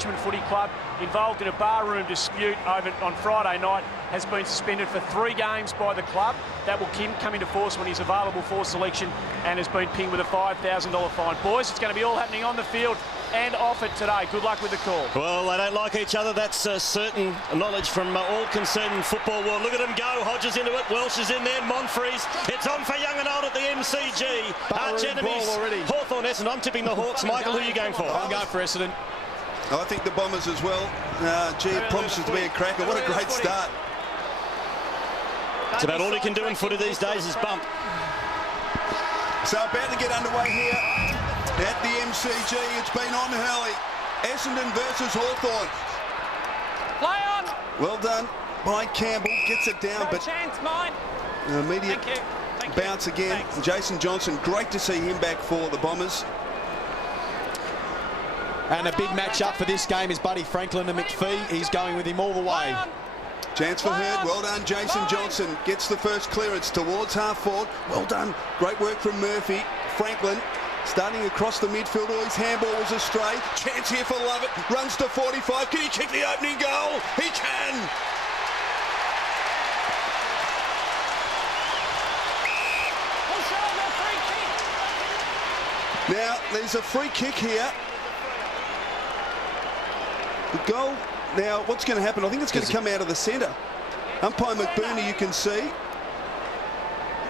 Footy Club, involved in a barroom dispute over on Friday night, has been suspended for 3 games by the club. That will come into force when he's available for selection and has been pinged with a $5,000 fine. Boys, it's going to be all happening on the field and off it today. Good luck with the call. Well, they don't like each other. That's certain knowledge from all concerned in football world. Look at them go. Hodges into it. Welsh is in there. Monfries. It's on for young and old at the MCG. Arch enemies. Hawthorn, Essendon. I'm tipping the Hawks. Michael, who are you going for? I'm going for Essendon. I think the Bombers as well. Gee, it promises to be a cracker. What a great start. It's about all he can do in footy these days is bump. So about to get underway here at the MCG. It's been on Hurley. Essendon versus Hawthorn. Play on. Well done by Campbell. Gets it down, but chance, mine. Immediate bounce again. Thanks. Jason Johnson, great to see him back for the Bombers. And a big match up for this game is Buddy Franklin and McPhee. He's going with him all the way. Chance for Hurd. Well done, Jason Johnson. Gets the first clearance towards half forward. Well done. Great work from Murphy. Franklin starting across the midfield. Oh, his handball was astray. Chance here for Lovett. Runs to 45. Can he kick the opening goal? He can. Now, there's a free kick here. The goal, now what's going to happen? I think it's going to come out of the centre. Umpire McBurney, you can see,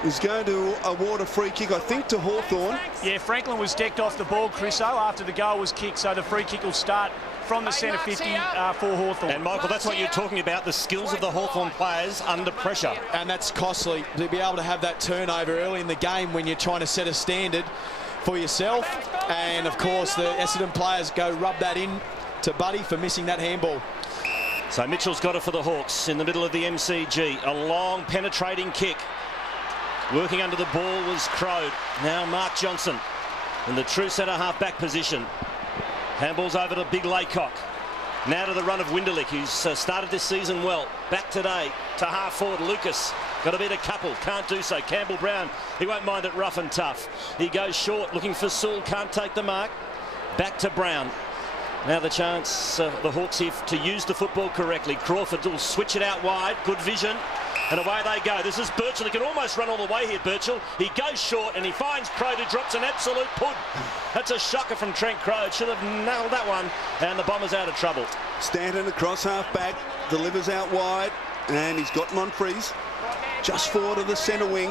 is going to award a free kick, I think, to Hawthorn. Yeah, Franklin was decked off the ball, Chriso, after the goal was kicked, so the free kick will start from the centre 50 for Hawthorn. And Michael, that's what you're talking about, the skills of the Hawthorn players under pressure. And that's costly to be able to have that turnover early in the game when you're trying to set a standard for yourself. And of course, the Essendon players go rub that in to Buddy for missing that handball. So Mitchell's got it for the Hawks in the middle of the MCG. A long penetrating kick. Working under the ball was Crowd. Now Mark Johnson in the true centre half back position. Handballs over to Big Laycock. Now to the run of Winderlich, who's started this season well. Back today to half forward Lucas. Got to beat a couple, can't do so. Campbell Brown, he won't mind it rough and tough. He goes short, looking for Sewell, can't take the mark. Back to Brown. Now the chance, the Hawks here to use the football correctly. Crawford will switch it out wide, good vision, and away they go. This is Birchall, he can almost run all the way here, Birchall. He goes short and he finds Crowd, who drops an absolute pud. That's a shocker from Trent Crowd, should have nailed that one, and the Bombers out of trouble. Stanton across half back, delivers out wide, and he's got Monfries just forward of the centre wing.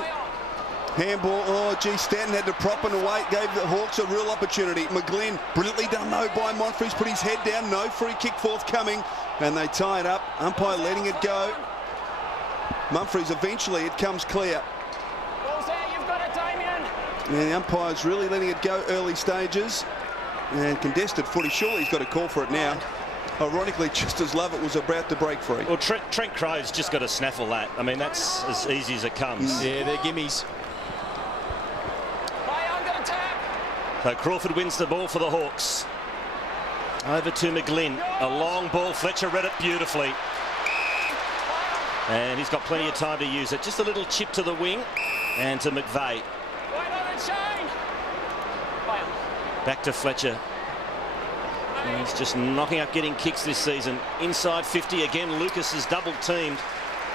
Handball, oh gee, Stanton had to prop and away, gave the Hawks a real opportunity. McGlynn, brilliantly done though by Monfries, put his head down, no free kick forthcoming, and they tie it up. Umpire letting it go. Monfries, eventually it comes clear. Ball's there, you've got it, Damien. And the umpire's really letting it go early stages. And contested footy, surely he's got a call for it now. Ironically, just as Lovett was about to break free. Well, Trent Crow's just got to snaffle that. I mean, that's as easy as it comes. Yeah, they're gimmies. So Crawford wins the ball for the Hawks. Over to McGlynn. A long ball. Fletcher read it beautifully. And he's got plenty of time to use it. Just a little chip to the wing and to McVeigh. Back to Fletcher. He's just knocking up getting kicks this season. Inside 50 again. Lucas is double teamed.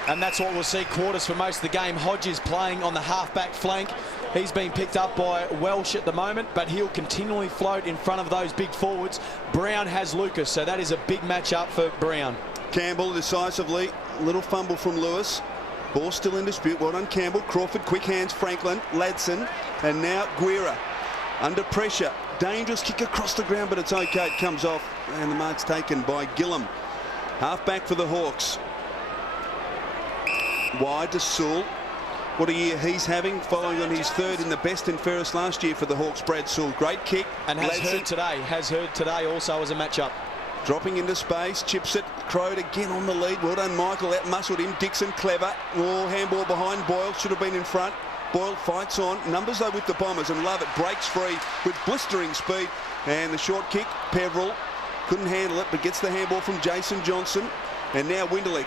And that's what we'll see quarters for most of the game. Hodges playing on the half-back flank. He's been picked up by Welsh at the moment, but he'll continually float in front of those big forwards. Brown has Lucas, so that is a big match-up for Brown. Campbell decisively. Little fumble from Lewis. Ball still in dispute. Well done, Campbell. Crawford, quick hands. Franklin, Ladson, and now Guerra. Under pressure. Dangerous kick across the ground, but it's okay. It comes off, and the mark's taken by Gillum. Half-back for the Hawks. Wide to Sewell. What a year he's having, following on his third in the best and fairest last year for the Hawks. Brad Sewell, great kick. And has heard today also as a matchup. Dropping into space, chips it. Crowd again on the lead. Well done, Michael. That muscled him. Dixon, clever. Oh, handball behind Boyle. Should have been in front. Boyle fights on. Numbers though with the Bombers, and Lovett breaks free with blistering speed. And the short kick, Peveril couldn't handle it, but gets the handball from Jason Johnson. And now Winderlich.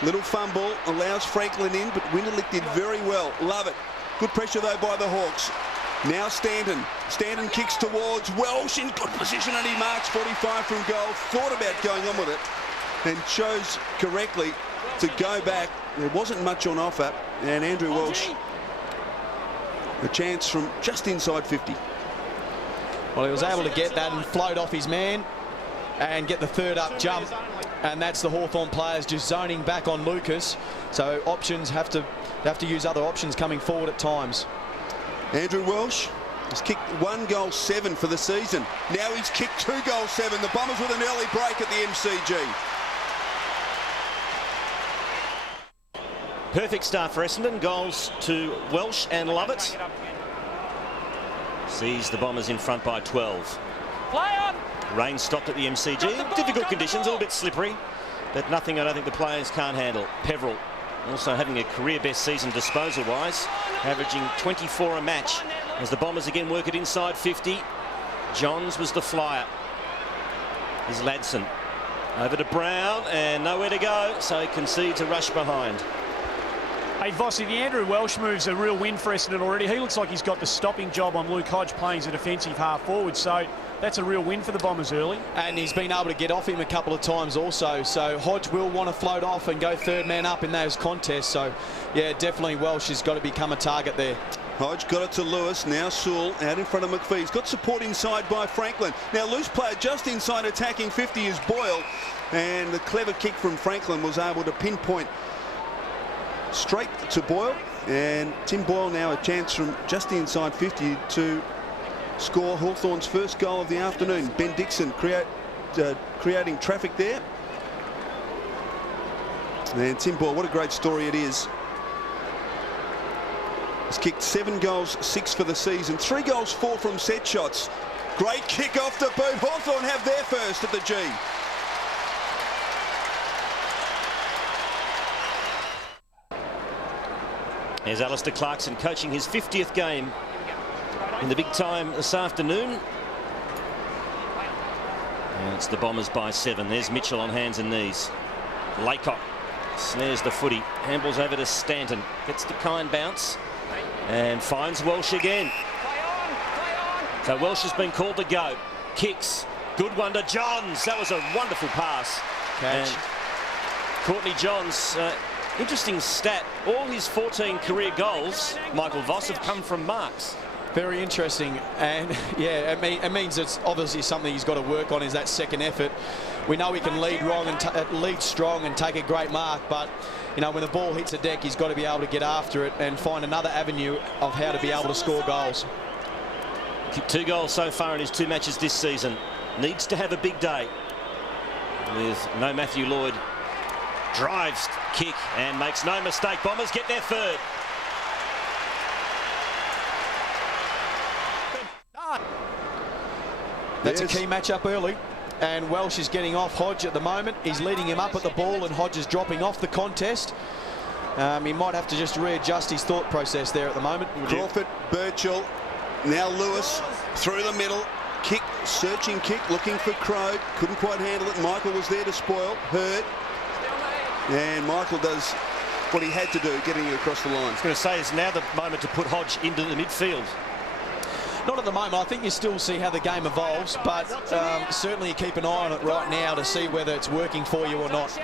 Little fumble, allows Franklin in, but Winderlich did very well. Love it. Good pressure though by the Hawks. Now Stanton Stanton kicks towards Welsh in good position, and he marks 45 from goal. Thought about going on with it and chose correctly to go back. There wasn't much on offer, and Andrew Welsh, a chance from just inside 50. Well, he was able to get that and float off his man and get the third up jump, and that's the Hawthorn players just zoning back on Lucas. So options have to use other options coming forward at times. Andrew Welsh has kicked 1 goal 7 for the season. Now he's kicked 2 goals 7. The Bombers with an early break at the MCG. Perfect start for Essendon. Goals to Welsh and Lovett. Sees the Bombers in front by 12. Play on. Rain stopped at the MCG. Difficult conditions, a little bit slippery, but nothing I don't think the players can't handle. Peveril also having a career best season disposal-wise, averaging 24 a match as the Bombers again work it inside 50. Johns was the flyer. Is Ladson. Over to Brown and nowhere to go, so he concedes a rush behind. Hey, Vossi, the Andrew Welsh move's a real win for Essendon already. He looks like he's got the stopping job on Luke Hodge playing as a defensive half forward, so that's a real win for the Bombers early. And he's been able to get off him a couple of times also, so Hodge will want to float off and go third man up in those contests. So, yeah, definitely Welsh has got to become a target there. Hodge got it to Lewis. Now Sewell out in front of McPhee. He's got support inside by Franklin. Now loose player just inside attacking 50 is Boyle, and the clever kick from Franklin was able to pinpoint straight to Boyle, and Tim Boyle now a chance from just inside 50 to score Hawthorn's first goal of the afternoon. Ben Dixon creating traffic there, and Tim Boyle, what a great story it is. He's kicked 7 goals 6 for the season, 3 goals 4 from set shots. Great kick off the boot. Hawthorn have their first at the G. There's Alistair Clarkson coaching his 50th game in the big time this afternoon. And it's the Bombers by 7. There's Mitchell on hands and knees. Laycock snares the footy. Handballs over to Stanton. Gets the kind bounce and finds Welsh again. So Welsh has been called to go. Kicks. Good one to Johns. That was a wonderful pass. Catch. And Courtney Johns, interesting stat, all his 14 career goals, Michael Voss, have come from marks. Very interesting, and yeah, it means it's obviously something he's got to work on, is that second effort. We know he can lead wrong and lead strong and take a great mark, but you know, when the ball hits the deck, he's got to be able to get after it and find another avenue of how to be able to score goals. Kicked 2 goals so far in his 2 matches this season. Needs to have a big day with no Matthew Lloyd. Drives, kick, and makes no mistake. Bombers get their third. That's a key matchup early, and Welsh is getting off Hodge at the moment. He's leading him up at the ball, and Hodge is dropping off the contest. He might have to just readjust his thought process there at the moment. Crawford, Birchall, now Lewis through the middle. Kick, searching kick, looking for Crow. Couldn't quite handle it. Michael was there to spoil. Hurd. And Michael does what he had to do, getting it across the line. I was going to say, it's now the moment to put Hodge into the midfield. Not at the moment. I think you still see how the game evolves, but certainly you keep an eye on it right now to see whether it's working for you or not.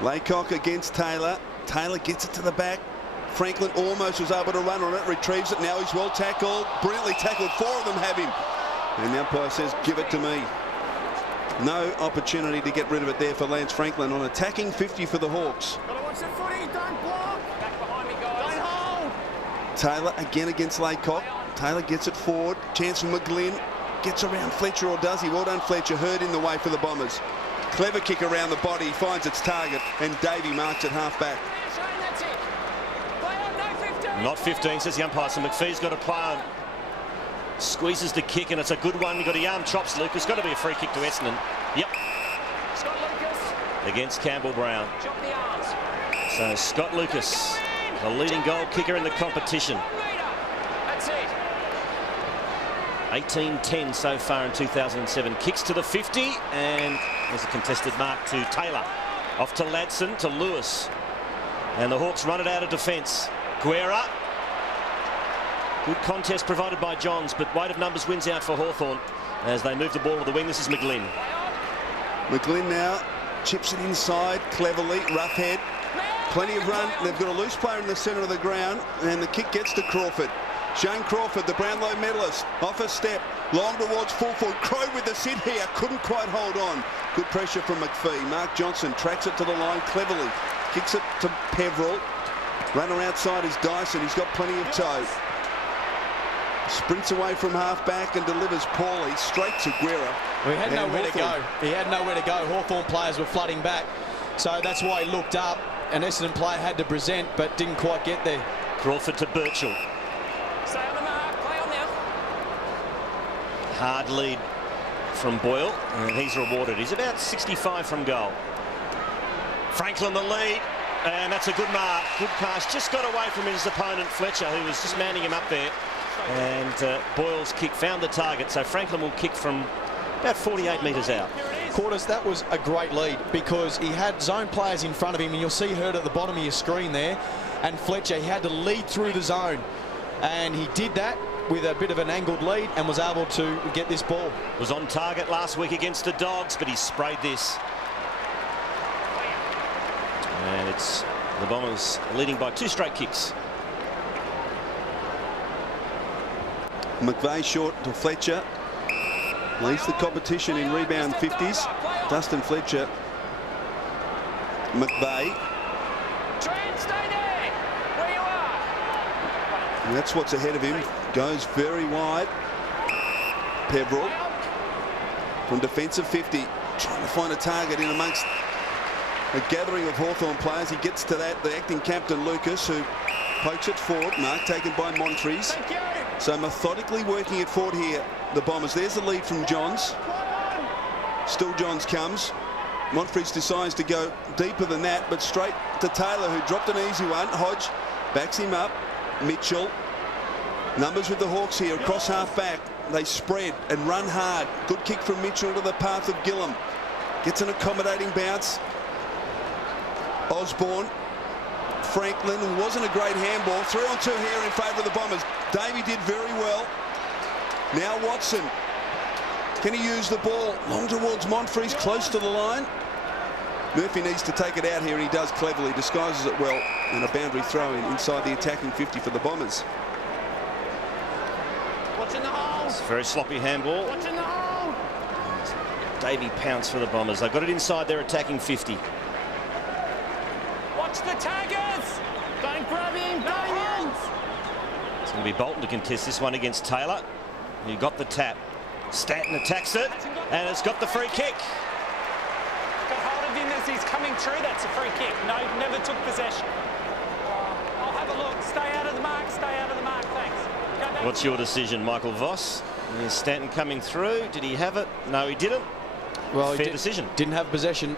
Laycock against Taylor. Taylor gets it to the back. Franklin almost was able to run on it, retrieves it. Now he's well tackled, brilliantly tackled. 4 of them have him. And the umpire says, give it to me. No opportunity to get rid of it there for Lance Franklin on attacking 50 for the Hawks. Taylor again against Laycock. Taylor gets it forward. Chance for McGlynn. Gets around Fletcher, or does he? Well done, Fletcher. Hurd in the way for the Bombers. Clever kick around the body. Finds its target. And Davey marks at half-back. Not 15, says the umpire. So McPhee's got a play on. Squeezes the kick, and it's a good one. You've got a arm chops, Lucas. Got to be a free kick to Essendon. Yep. Scott Lucas. Against Campbell Brown. So Scott Lucas, the leading goal kicker in the competition. That's it. 18-10 so far in 2007. Kicks to the 50, and there's a contested mark to Taylor. Off to Ladson, to Lewis. And the Hawks run it out of defence. Guerra. Good contest provided by Johns, but weight of numbers wins out for Hawthorn as they move the ball to the wing. This is McGlynn. McGlynn now chips it inside cleverly. Rough head. Plenty of run. They've got a loose player in the centre of the ground, and the kick gets to Crawford. Shane Crawford, the Brownlow medalist, off a step, long towards full forward. Crow with the sit here, couldn't quite hold on. Good pressure from McPhee. Mark Johnson tracks it to the line cleverly, kicks it to Peveril. Runner outside is Dyson. He's got plenty of toe. Sprints away from half back and delivers poorly straight to Guerra. Well, he had nowhere to go. He had nowhere to go. Hawthorn players were flooding back, so that's why he looked up. An Essendon player had to present, but didn't quite get there. Crawford to Birchall. Stay on the mark. Play on now. Hard lead from Boyle, and he's rewarded. He's about 65 from goal. Franklin the lead, and that's a good mark. Good pass. Just got away from his opponent, Fletcher, who was just manning him up there. And Boyle's kick found the target, so Franklin will kick from about 48 metres out. Quarters, that was a great lead because he had zone players in front of him, and you'll see Hurd at the bottom of your screen there, and Fletcher, he had to lead through the zone, and he did that with a bit of an angled lead and was able to get this ball. Was on target last week against the Dogs, but he sprayed this. And it's the Bombers leading by 2 straight kicks. McVeigh short to Fletcher. Leads the competition in rebound 50s. Dustin Fletcher. McVeigh. Trent, stay there. Where you are. And that's what's ahead of him. Goes very wide. Peveril from defensive 50. Trying to find a target in amongst a gathering of Hawthorn players. He gets to that. The acting captain, Lucas, who pokes it forward. Mark taken by Monfries. Thank you. So methodically working it forward here, the Bombers. There's the lead from Johns. Still Johns comes. Monfries decides to go deeper than that, but straight to Taylor, who dropped an easy one. Hodge backs him up. Mitchell. Numbers with the Hawks here across half back. They spread and run hard. Good kick from Mitchell to the path of Gillum. Gets an accommodating bounce. Osborne. Franklin wasn't a great handball. 3-on-2 here in favour of the Bombers. Davey did very well. Now Watson. Can he use the ball? Long towards Monfries, close to the line. Murphy needs to take it out here, and he does cleverly. Disguises it well. And a boundary throw in inside the attacking 50 for the Bombers. Watching the hole. It's a very sloppy handball. Watching the hole. Davey pounce for the Bombers. They've got it inside their attacking 50. Watch the taggers. Don't grab him. Don't. It's going to be Bolton to contest this one against Taylor. He got the tap. Stanton attacks it, and it's got the free kick. Got hold of him as he's coming through. That's a free kick. No, never took possession. I'll have a look. Stay out of the mark. Stay out of the mark. Thanks. Go back. What's your decision, Michael Voss? Is Stanton coming through? Did he have it? No, he didn't. Well, fair decision. Didn't have possession.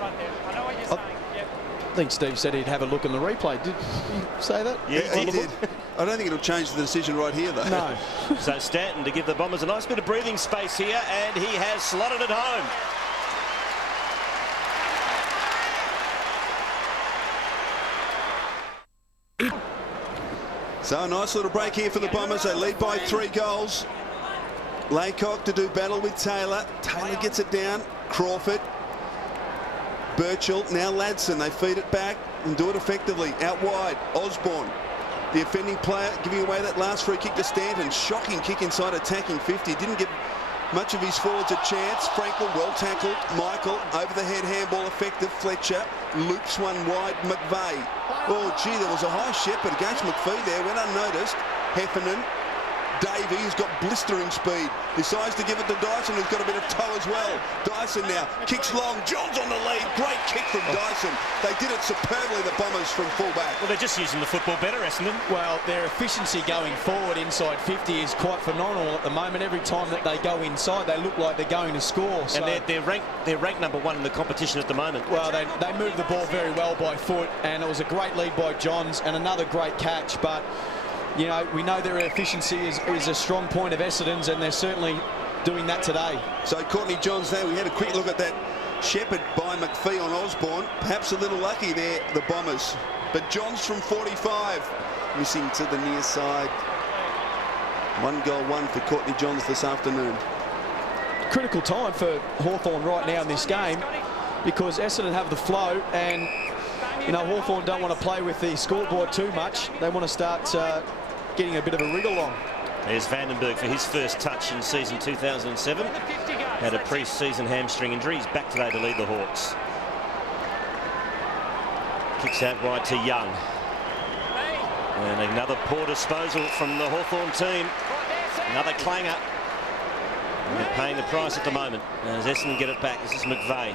Right there. I know what you're saying. Yep. I think Steve said he'd have a look in the replay. Did he say that? Yeah, He did. I don't think it'll change the decision right here, though. No. So Stanton to give the Bombers a nice bit of breathing space here, and he has slotted it home. So a nice little break here for the Bombers. They lead by 3 goals. Laycock to do battle with Taylor. Taylor gets it down. Crawford. Birchall. Now Ladson. They feed it back and do it effectively. Out wide. Osborne. The offending player giving away that last free kick to Stanton. Shocking kick inside attacking 50. Didn't give much of his forwards a chance. Franklin well tackled. Michael over the head handball effective. Fletcher loops one wide. McVeigh. Oh gee, there was a high shepherd against McPhee there. Went unnoticed. Heffernan. Davey, who's got blistering speed, decides to give it to Dyson, who's got a bit of toe as well. Dyson now kicks long. John's on the lead. Great kick from Dyson. They did it superbly, the Bombers, from fullback. Well, they're just using the football better, Essendon. Well, their efficiency going forward inside 50 is quite phenomenal at the moment. Every time that they go inside, they look like they're going to score. So, And they're ranked number 1 in the competition at the moment. well, they move the ball very well by foot, and it was a great lead by Johns and another great catch. But you know, we know their efficiency is a strong point of Essendon's, and they're certainly doing that today. So Courtney Johns there. We had a quick look at that shepherd by McPhee on Osborne. Perhaps a little lucky there, the Bombers. But Johns from 45. Missing to the near side. 1 goal, 1 for Courtney Johns this afternoon. Critical time for Hawthorn right now in this game, because Essendon have the flow, and you know Hawthorn don't want to play with the scoreboard too much. They want to start getting a bit of a wriggle on. There's Vandenberg for his first touch in season 2007. Had a pre-season hamstring injury. He's back today to lead the Hawks. Kicks out wide to Young. And another poor disposal from the Hawthorn team. Another clanger. And they're paying the price at the moment as Essendon get it back. This is McVeigh.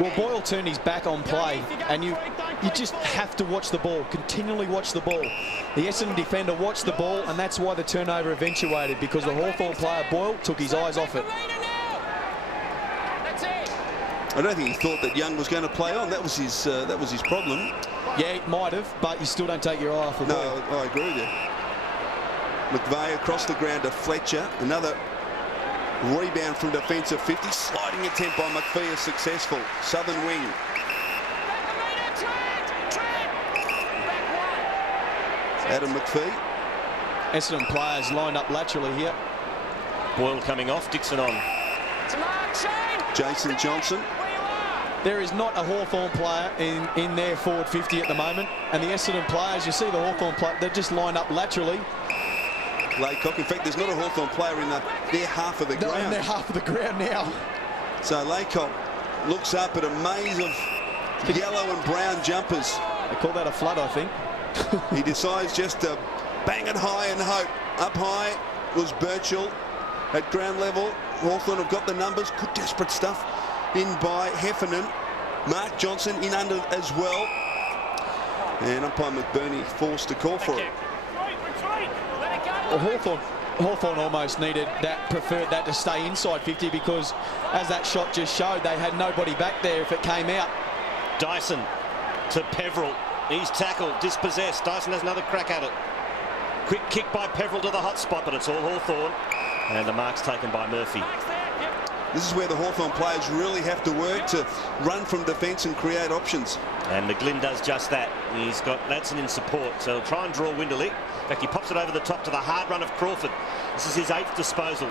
Well, Boyle turned his back on play, and you just have to watch the ball, continually watch the ball. The Essendon defender watched the ball, and that's why the turnover eventuated, because the Hawthorn player, Boyle, took his eyes off it. I don't think he thought that Young was going to play on. That was his problem. Yeah, it might have, but you still don't take your eye off the ball. No, I agree with you. McVeigh across the ground to Fletcher. Another rebound from defensive 50. Sliding attempt by McPhee is successful. Southern wing. Adam McPhee. Essendon players lined up laterally here. Boyle coming off, Dixon on. Jason Johnson. There is not a Hawthorn player in their forward 50 at the moment, and the Essendon players, you see the Hawthorn player, they're just lined up laterally. Laycock. In fact, there's not a Hawthorn player in their half of the ground. They're in their half of the ground now. So Laycock looks up at a maze of yellow and brown jumpers. They call that a flood, I think. He decides just to bang it high and hope. Up high was Birchall. At ground level, Hawthorn have got the numbers. Good desperate stuff in by Heffernan. Mark Johnson in under as well. And umpire McBurney forced to call for it. Well, Hawthorn almost preferred that to stay inside 50, because as that shot just showed, they had nobody back there if it came out. Dyson to Peveril. He's tackled, dispossessed. Dyson has another crack at it. Quick kick by Peveril to the hot spot, but it's all Hawthorn. And the mark's taken by Murphy. This is where the Hawthorn players really have to work to run from defence and create options. And McGlynn does just that. He's got Ladson in support, so he'll try and draw Winderley. In fact, he pops it over the top to the hard run of Crawford. This is his 8th disposal.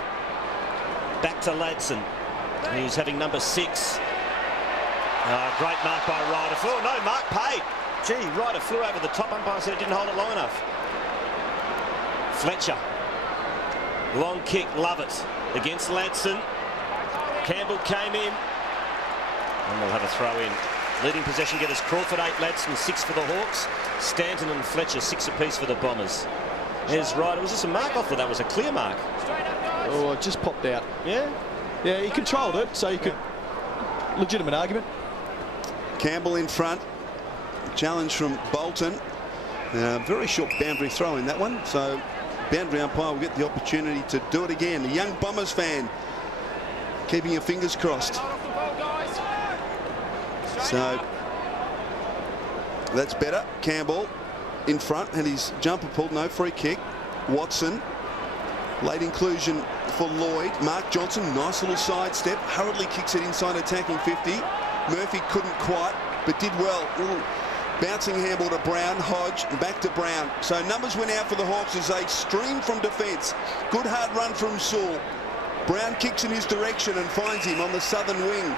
Back to Ladson. He's having number 6. Great mark by Ryder. Oh, no, mark paid. Gee, Ryder flew over the top. Umpire said it didn't hold it long enough. Fletcher. Long kick, love it. Against Ladson. Campbell came in. And we'll have a throw in. Leading possession getters Crawford 8, Ladson 6 for the Hawks. Stanton and Fletcher 6 apiece for the Bombers. There's Ryder. Was this a mark off, or that was a clear mark? Oh, it just popped out. Yeah? Yeah, he controlled it, so you could... Legitimate argument. Campbell in front. Challenge from Bolton. Very short boundary throw in that one. So boundary umpire will get the opportunity to do it again. A young Bombers fan keeping your fingers crossed. So that's better. Campbell in front, and his jumper pulled. No free kick. Watson, late inclusion for Lloyd. Mark Johnson, nice little sidestep, hurriedly kicks it inside attacking 50. Murphy couldn't quite, but did well. Little bouncing handball to Brown. Hodge back to Brown. So numbers went out for the Hawks as they streamed from defence. Good hard run from Sewell. Brown kicks in his direction and finds him on the southern wing.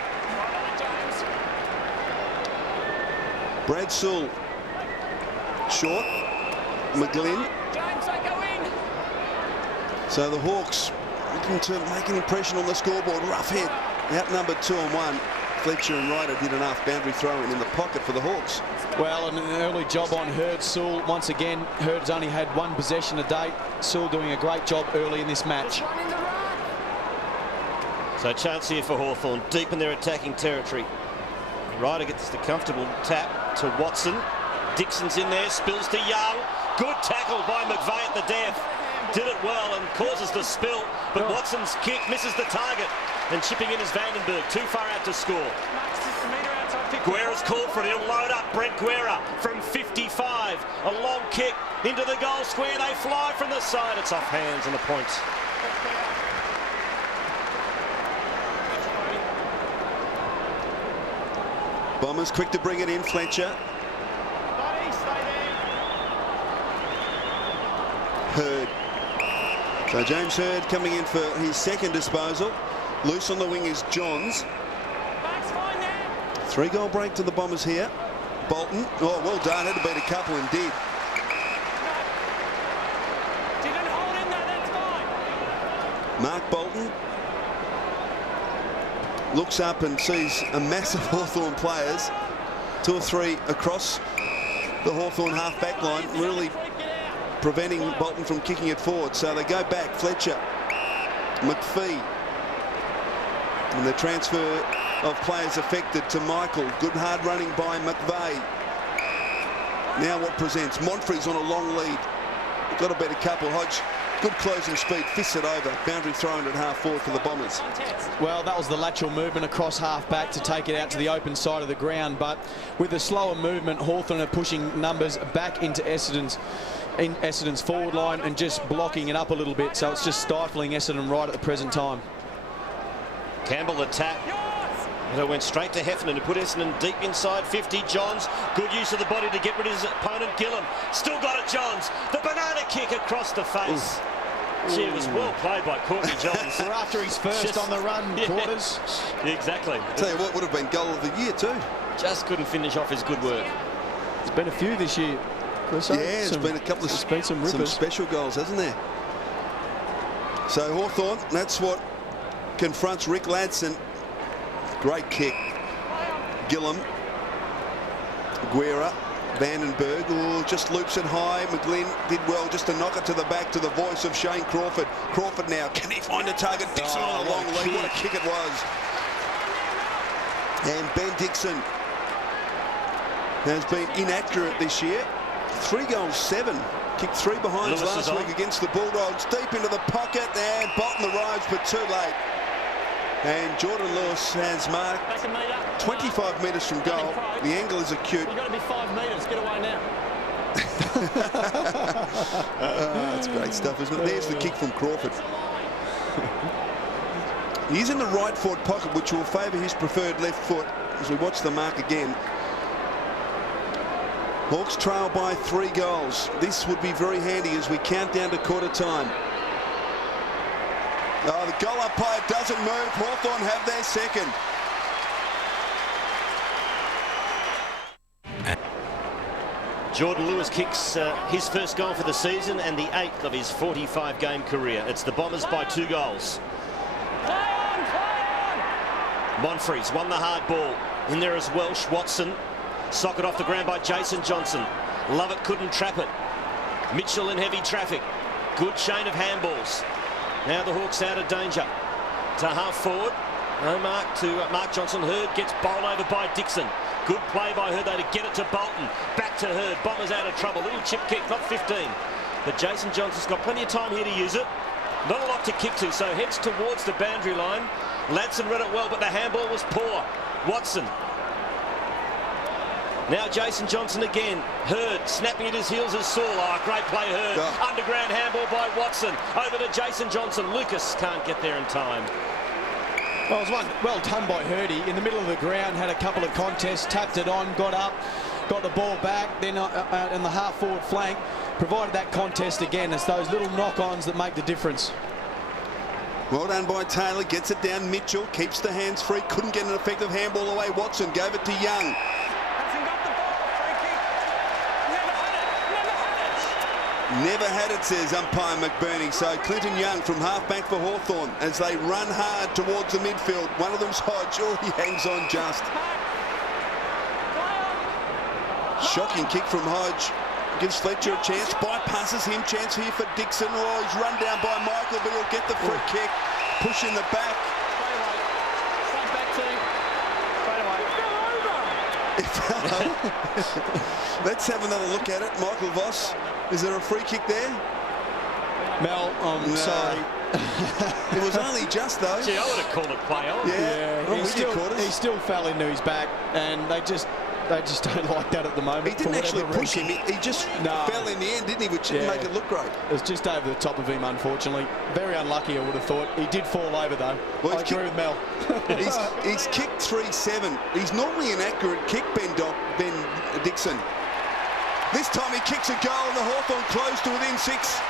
Brad Sewell. Short. McGlynn. So the Hawks looking to make an impression on the scoreboard. Rough head. Outnumbered 2-on-1. Fletcher and Ryder did enough. Boundary throw in the pocket for the Hawks. Well, an early job on Hurd. Sewell, once again, Hurd's only had 1 possession a day. Sewell doing a great job early in this match. So chance here for Hawthorn, deep in their attacking territory. Ryder gets the comfortable tap to Watson. Dixon's in there, spills to Young. Good tackle by McVeigh at the death. Did it well and causes the spill, but Watson's kick misses the target. And chipping in is Vandenberg, too far out to score. Guerra's called for it. He'll load up Brent Guerra from 55. A long kick into the goal square. They fly from the side. It's off hands and the point. Bombers quick to bring it in. Fletcher. Hurd. So James Hird coming in for his second disposal. Loose on the wing is Johns. 3-goal break to the Bombers here. Bolton, oh, well done, had to beat a couple and did. Didn't hold him there, that's fine. Mark Bolton looks up and sees a massive Hawthorn players, 2 or 3 across the Hawthorn half-back line, really preventing Bolton from kicking it forward. So they go back, Fletcher, McPhee, and the transfer of players affected to Michael. Good hard running by McVeigh. Now what presents? Monfrey's on a long lead. Got to beat a couple. Hodge, good closing speed, fists it over. Boundary thrown at half-forward for the Bombers. Well, that was the lateral movement across half-back to take it out to the open side of the ground. But with the slower movement, Hawthorn are pushing numbers back into Essendon's forward line and just blocking it up a little bit. So it's just stifling Essendon right at the present time. Campbell the tap. And it went straight to Heffernan, who put Essendon deep inside 50. Johns, good use of the body to get rid of his opponent. Gillam still got it. Johns, the banana kick across the face. Gee, it was well played by Courtney Johns. We're after his first on the run, Quarters. Exactly. Tell you what, would have been goal of the year too. Just couldn't finish off his good work. There's been a few this year. Chris, yeah, there's been a couple of some special goals, hasn't there? So Hawthorn, that's what confronts Rick Ladson. Great kick. Gillam, Guerra, Vandenberg, oh, just loops it high. McGlynn did well just to knock it to the back to the voice of Shane Crawford. Crawford now, can he find a target? Dixon on a long lead. What a kick it was. And Ben Dixon has been inaccurate this year. 3 goals, 7. Kicked 3 behinds last week against the Bulldogs. Deep into the pocket, and Bolton arrives, but too late. And Jordan Lewis has marked 25 metres from goal. The angle is acute. You've got to be 5 metres. Get away now. That's great stuff, isn't it? There's the kick from Crawford. He's in the right forward pocket, which will favour his preferred left foot as we watch the mark again. Hawks trail by 3 goals. This would be very handy as we count down to quarter time. Oh, the goal umpire doesn't move. Hawthorn have their second. Jordan Lewis kicks his first goal for the season and the 8th of his 45-game career. It's the Bombers by 2 goals. Play on! Monfrey's won the hard ball. In there is Welsh. Watson. Socket off the ground by Jason Johnson. Lovett couldn't trap it. Mitchell in heavy traffic. Good chain of handballs. Now the Hawks out of danger. To half forward. No mark to Mark Johnson. Hird gets bowled over by Dixon. Good play by Hird though to get it to Bolton. Back to Hird. Bombers out of trouble. Little chip kick, not 15. But Jason Johnson's got plenty of time here to use it. Not a lot to kick to, so heads towards the boundary line. Ladson read it well, but the handball was poor. Watson. Now Jason Johnson again. Hird snapping at his heels as Saul. Oh, great play, Hird. Yeah. Underground handball by Watson. Over to Jason Johnson. Lucas can't get there in time. Well, it was one well done by Hirdy. In the middle of the ground, had a couple of contests, tapped it on, got up, got the ball back, then in the half-forward flank, provided that contest again. It's those little knock-ons that make the difference. Well done by Taylor. Gets it down. Mitchell keeps the hands free. Couldn't get an effective handball away. Watson gave it to Young. Never had it, says umpire McBurney. So Clinton Young from half-back for Hawthorn as they run hard towards the midfield. One of them's Hodge. Oh, he hangs on just. Shocking kick from Hodge. Gives Fletcher a chance. Bypasses him. Chance here for Dixon. Oh, he's run down by Michael, but he'll get the free kick. Push in the back. Let's have another look at it. Michael Voss. Is there a free kick there? Mel, I'm sorry. It was only just though. Gee, I would have called it play on. Yeah, he still fell into his back, and they just don't like that at the moment. He didn't actually push him. He just fell in the end, didn't he? Which didn't make it look great. It was just over the top of him, unfortunately. Very unlucky, I would have thought. He did fall over though. Well, I agree with Mel. he's kicked 3-7. He's normally an accurate kick, Ben Dixon. This time he kicks a goal and the Hawthorn close to within 6.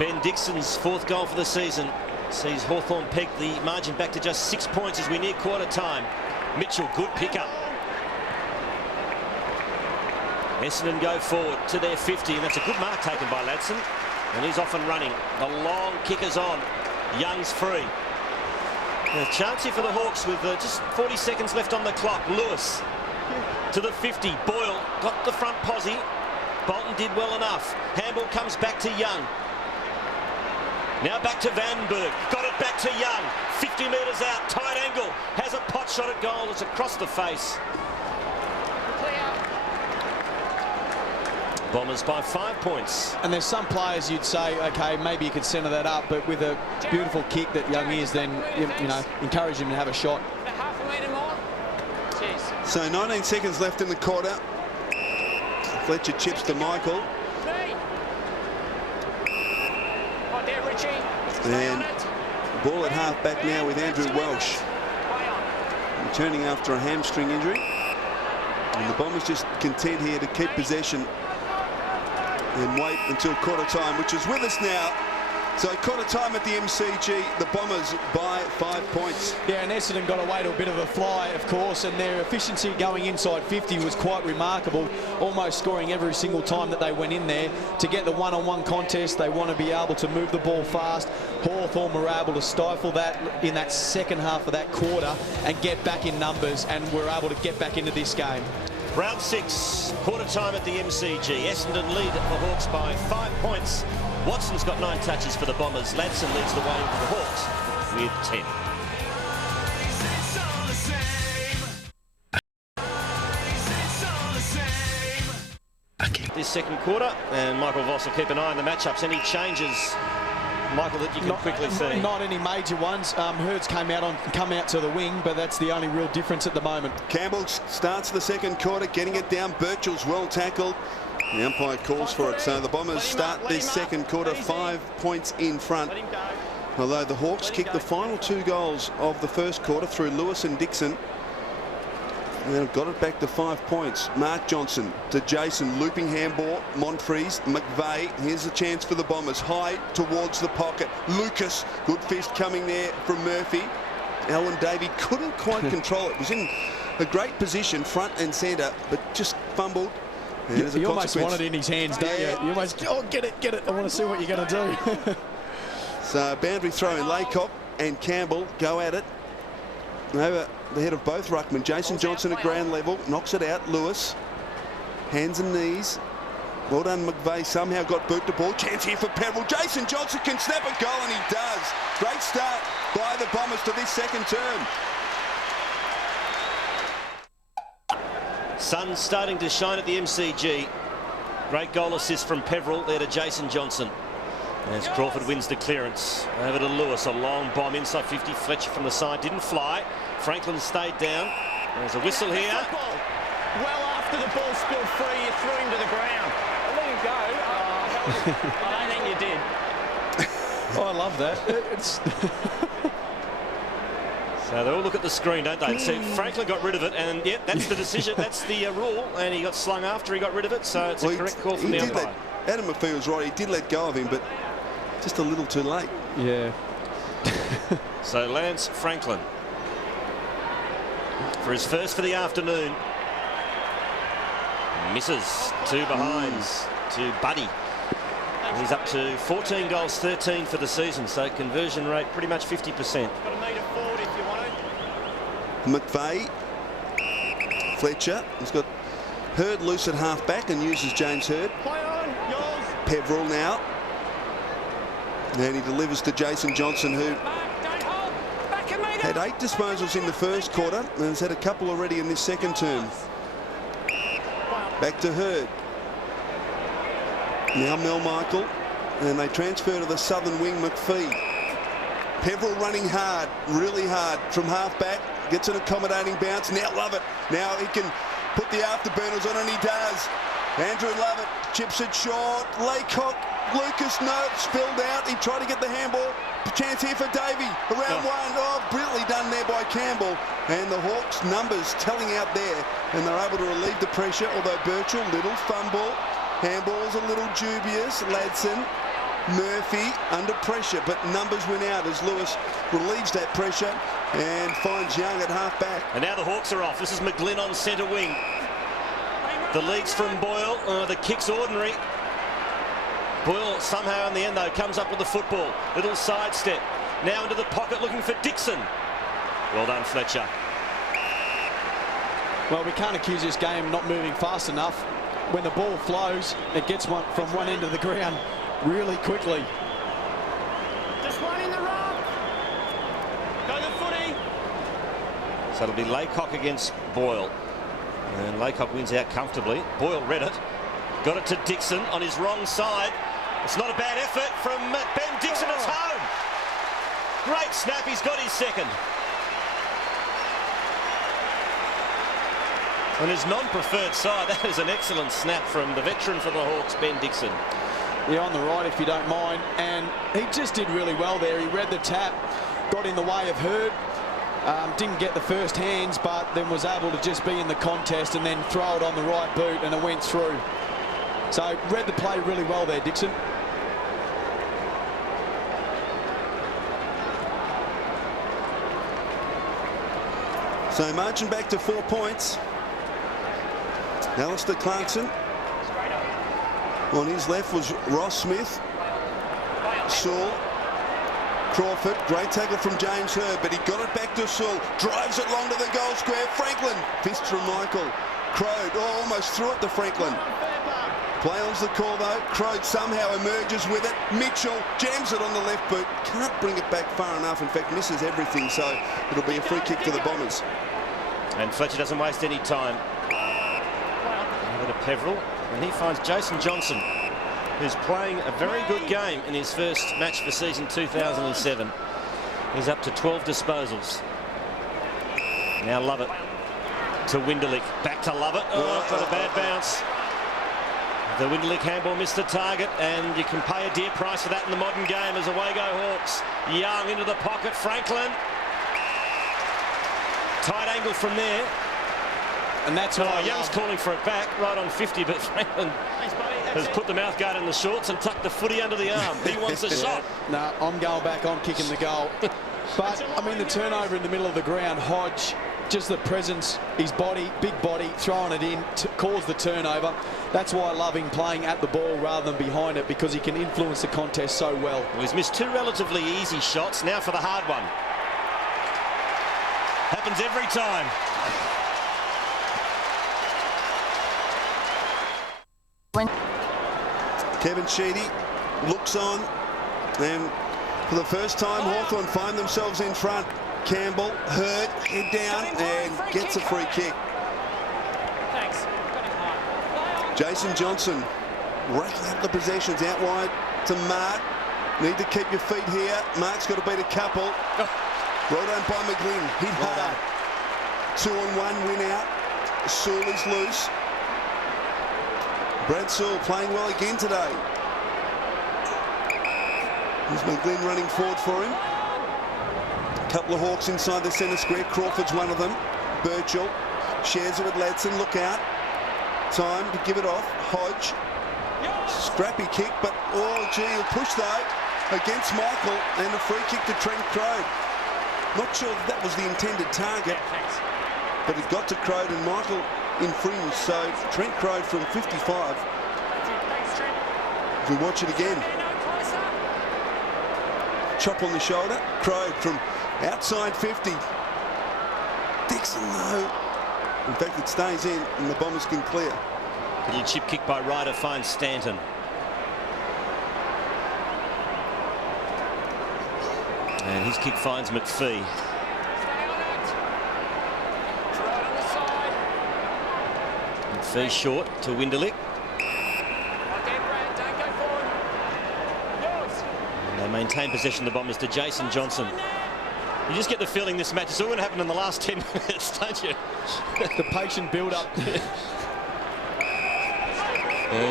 Ben Dixon's 4th goal for the season sees Hawthorn peg the margin back to just 6 points as we near quarter time. Mitchell, good pickup. Essendon go forward to their 50, and that's a good mark taken by Ladson. And he's off and running. The long kick is on. Young's free. A chance here for the Hawks with just 40 seconds left on the clock. Lewis to the 50. Boyle got the front posse. Bolton did well enough. Handball comes back to Young. Now back to Vandenberg. Got it back to Young. 50 metres out. Tight angle. Has a pot shot at goal. It's across the face. Bombers by 5 points. And there's some players you'd say, okay, maybe you could centre that up, but with a beautiful kick that Young is, then, you know, encourage him to have a shot. Half a metre more. Cheers. So 19 seconds left in the quarter. Fletcher chips to Michael. And ball at half back now with Andrew Welsh. Returning after a hamstring injury. And the Bombers just content here to keep possession and wait until quarter time, which is with us now. So quarter time at the MCG, the Bombers by 5 points. Yeah, and Essendon got away to a bit of a fly, of course, and their efficiency going inside 50 was quite remarkable, almost scoring every single time that they went in there. To get the one-on-one contest, they want to be able to move the ball fast. Hawthorn were able to stifle that in that second half of that quarter and get back in numbers, and were able to get back into this game. Round 6, quarter time at the MCG. Essendon lead the Hawks by 5 points. Watson's got 9 touches for the Bombers. Ladson leads the way for the Hawks with 10. This second quarter, and Michael Voss will keep an eye on the matchups. Any changes, Michael, that you can quickly see? Not any major ones. Hurds come out to the wing, but that's the only real difference at the moment. Campbell starts the second quarter, getting it down. Birchall's well tackled. The umpire calls for it, so the Bombers start this second quarter 5 points in front. Although the Hawks kicked the final 2 goals of the first quarter through Lewis and Dixon. And they've got it back to 5 points. Mark Johnson to Jason, looping handball. Monfries, McVeigh. Here's a chance for the Bombers. High towards the pocket. Lucas, good fist coming there from Murphy. Alan Davey couldn't quite control it. Was in a great position, front and centre, but just fumbled. You almost want it in his hands, don't you? You almost, oh, get it. I want to see what you're going to do. So boundary throw in. Laycock and Campbell go at it. Over the head of both ruckmen. Jason Johnson at ground level. Knocks it out. Lewis. Hands and knees. Well done, McVeigh. Somehow got boot the ball. Chance here for Pebble. Jason Johnson can snap a goal, and he does. Great start by the Bombers to this second term. Sun starting to shine at the MCG. Great goal assist from Peveril there to Jason Johnson. As Crawford wins the clearance. Over to Lewis. A long bomb inside 50. Fletcher from the side didn't fly. Franklin stayed down. There's a whistle here. Well, after the ball spilled free, you threw him to the ground. I let him go. I don't think you did. Oh, I love that. So they all look at the screen, don't they? So Franklin got rid of it, and yeah, that's the decision. That's the rule, and he got slung after he got rid of it, so it's a correct call from the umpire. Adam McPhee was right. He did let go of him, but just a little too late. Yeah. So Lance Franklin for his first for the afternoon. Misses. 2 behinds to Buddy. He's up to 14 goals, 13 for the season, so conversion rate pretty much 50%. Got a metre forward if you want it. McVeigh. Fletcher. He's got Hurd loose at half back and uses James Hurd. Play on, yours. Peveril now. And he delivers to Jason Johnson, who had 8 disposals in the first quarter and has had a couple already in this second term. Back to Hurd. Now Mel Michael, and they transfer to the southern wing, McPhee. Peveril running hard, really hard from half back, gets an accommodating bounce. Now Lovett, now he can put the afterburners on, and he does. Andrew Lovett chips it short. Laycock, Lucas, no, spilled out. He tried to get the handball. Chance here for Davey, around one. Oh, brilliantly done there by Campbell. And the Hawks numbers telling out there, and they're able to relieve the pressure, although Birchall, little fumble. Handball's a little dubious. Ladson Murphy under pressure, but numbers win out as Lewis relieves that pressure and finds Young at half-back. And now the Hawks are off. This is McGlynn on centre wing. The leads from Boyle. The kick's ordinary. Boyle somehow in the end, though, comes up with the football. Little sidestep. Now into the pocket looking for Dixon. Well done, Fletcher. Well, we can't accuse this game not moving fast enough. When the ball flows, it gets one from one end of the ground really quickly. Just one in the rock. Go the footy. So it'll be Laycock against Boyle. And Laycock wins out comfortably. Boyle read it. Got it to Dixon on his wrong side. It's not a bad effort from Ben Dixon. It's home. Great snap. He's got his second. On his non-preferred side, that is an excellent snap from the veteran for the Hawks, Ben Dixon. Yeah, on the right, if you don't mind. And he just did really well there. He read the tap, got in the way of Hurd. Didn't get the first hands, but then was able to just be in the contest and then throw it on the right boot, and it went through. So read the play really well there, Dixon. So marching back to 4 points. Alistair Clarkson. On his left was Ross Smith. Sewell. Crawford. Great tackle from James Hurd, but he got it back to Sewell. Drives it long to the goal square. Franklin. Fist from Michael. Crode almost threw it to Franklin. Play on's the call though. Crode somehow emerges with it. Mitchell jams it on the left boot. Can't bring it back far enough. In fact, misses everything. So it'll be a free kick to the Bombers. And Fletcher doesn't waste any time. Over to Peveril, and he finds Jason Johnson, who's playing a very good game in his first match for season 2007. He's up to 12 disposals. Now Lovett to Winderlich. Back to Lovett. Oh, got a bad bounce. The Winderlich handball missed the target, and you can pay a dear price for that in the modern game as away go Hawks. Young into the pocket. Franklin. Tight angle from there. And that's why Young's calling for it back right on 50, but Franklin has put the mouthguard in the shorts and tucked the footy under the arm. He wants a shot. No, I'm going back. I'm kicking the goal. But, I mean, the turnover in the middle of the ground, Hodge, just the presence, his body, big body, throwing it in, caused the turnover. That's why I love him playing at the ball rather than behind it, because he can influence the contest so well. Well, he's missed two relatively easy shots. Now for the hard one. Happens every time. Kevin Sheedy looks on, and for the first time Hawthorn find themselves in front. Campbell, Hurd, head down and gets a free kick. Thanks. Jason Johnson racking up the possessions out wide to Mark. Need to keep your feet here. Mark's got to beat a couple. Well done by McGlynn. Hit hard. 2-on-1 win out. Sewell is loose. Brad Sewell playing well again today. Here's McGlynn running forward for him. A couple of Hawks inside the centre square. Crawford's one of them. Birchall shares it with Ladson. Look out. Time to give it off. Hodge. Scrappy kick, but oh gee, he'll push though against Michael, and a free kick to Trent Crode. Not sure if that was the intended target, but it got to Crode and Michael infringed. So Trent Crode from 55. If we watch it again, chop on the shoulder. Crode from outside 50. Dixon though, in fact it stays in and the Bombers can clear. Little chip kick by Ryder finds Stanton. And his kick finds McPhee. McPhee short to Winderlich. And they maintain possession of the Bombers to Jason Johnson. You just get the feeling this match is all going to happen in the last 10 minutes, don't you? The patient build-up.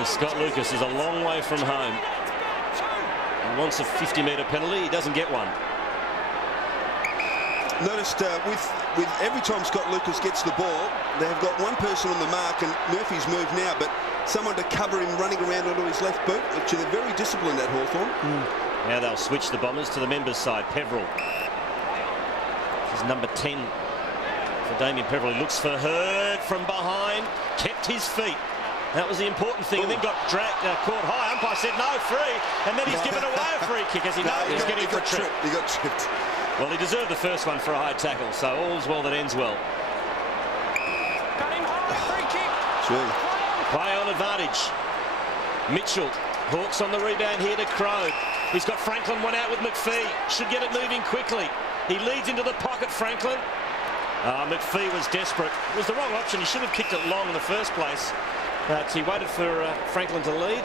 Scott Lucas is a long way from home. He wants a 50-metre penalty. He doesn't get one. Noticed with every time Scott Lucas gets the ball, they've got one person on the mark, and Murphy's moved now, but someone to cover him running around onto his left boot. Actually, they're very disciplined at Hawthorn. Now they'll switch the Bombers to the members' side. Peveril. This is number 10 for Damien Peveril. He looks for Hurd from behind. Kept his feet. That was the important thing. And then got caught high. Umpire said no, free. And then he's given away a free kick as he knows he's getting for a trip. He got tripped. Well, he deserved the first one for a high tackle. So all's well that ends well. Got him high, free kick. Gee. Play on advantage. Mitchell. Hawks on the rebound here to Crow. He's got Franklin one out with McPhee. Should get it moving quickly. He leads into the pocket, Franklin. McPhee was desperate. It was the wrong option. He should have kicked it long in the first place. But he waited for Franklin to lead.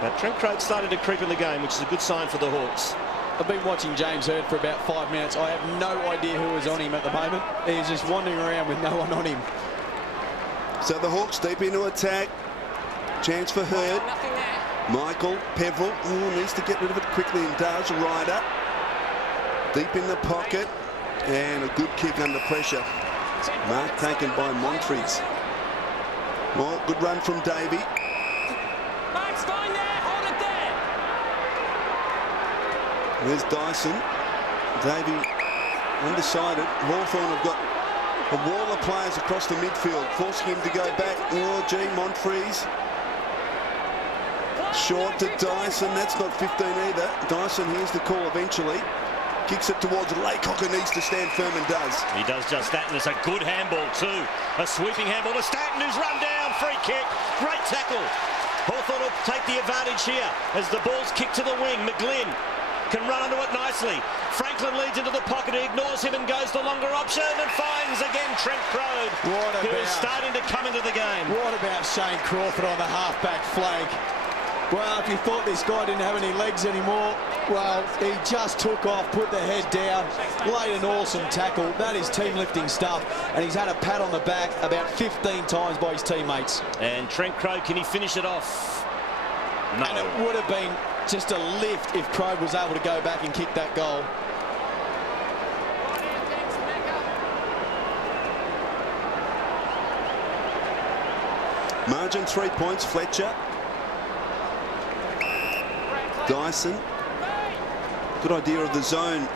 But Trent Crow started to creep in the game, which is a good sign for the Hawks. I've been watching James Hurd for about 5 minutes. I have no idea who is on him at the moment. He's just wandering around with no one on him. So the Hawks deep into attack. Chance for Hurd. Nothing there. Michael Peveril needs to get rid of it quickly and does. Ryder deep in the pocket and a good kick under pressure. Mark taken by Monfries. Well, good run from Davey. Mark's fine there. Hold it there. There's Dyson. Davey undecided. Hawthorn have got a wall of players across the midfield, forcing him to go back. Oh, gee, Monfries. Short to Dyson. That's not 15 either. Dyson hears the call eventually. Kicks it towards Laycock and needs to stand firm and does. He does just that, and it's a good handball too. A sweeping handball to Stanton, who's run down. Free kick. Great tackle. Hawthorn will take the advantage here as the ball's kicked to the wing. McGlynn can run under it nicely. Franklin leads into the pocket. He ignores him and goes the longer option and finds again Trent Crow, who is starting to come into the game. What about Shane Crawford on the half-back flank? Well, if you thought this guy didn't have any legs anymore, well, he just took off, put the head down, laid an awesome tackle. That is team-lifting stuff, and he's had a pat on the back about 15 times by his teammates. And Trent Crow, can he finish it off? No. And it would have been just a lift if Crow was able to go back and kick that goal. Margin 3 points, Fletcher. Dyson. Good idea of the zone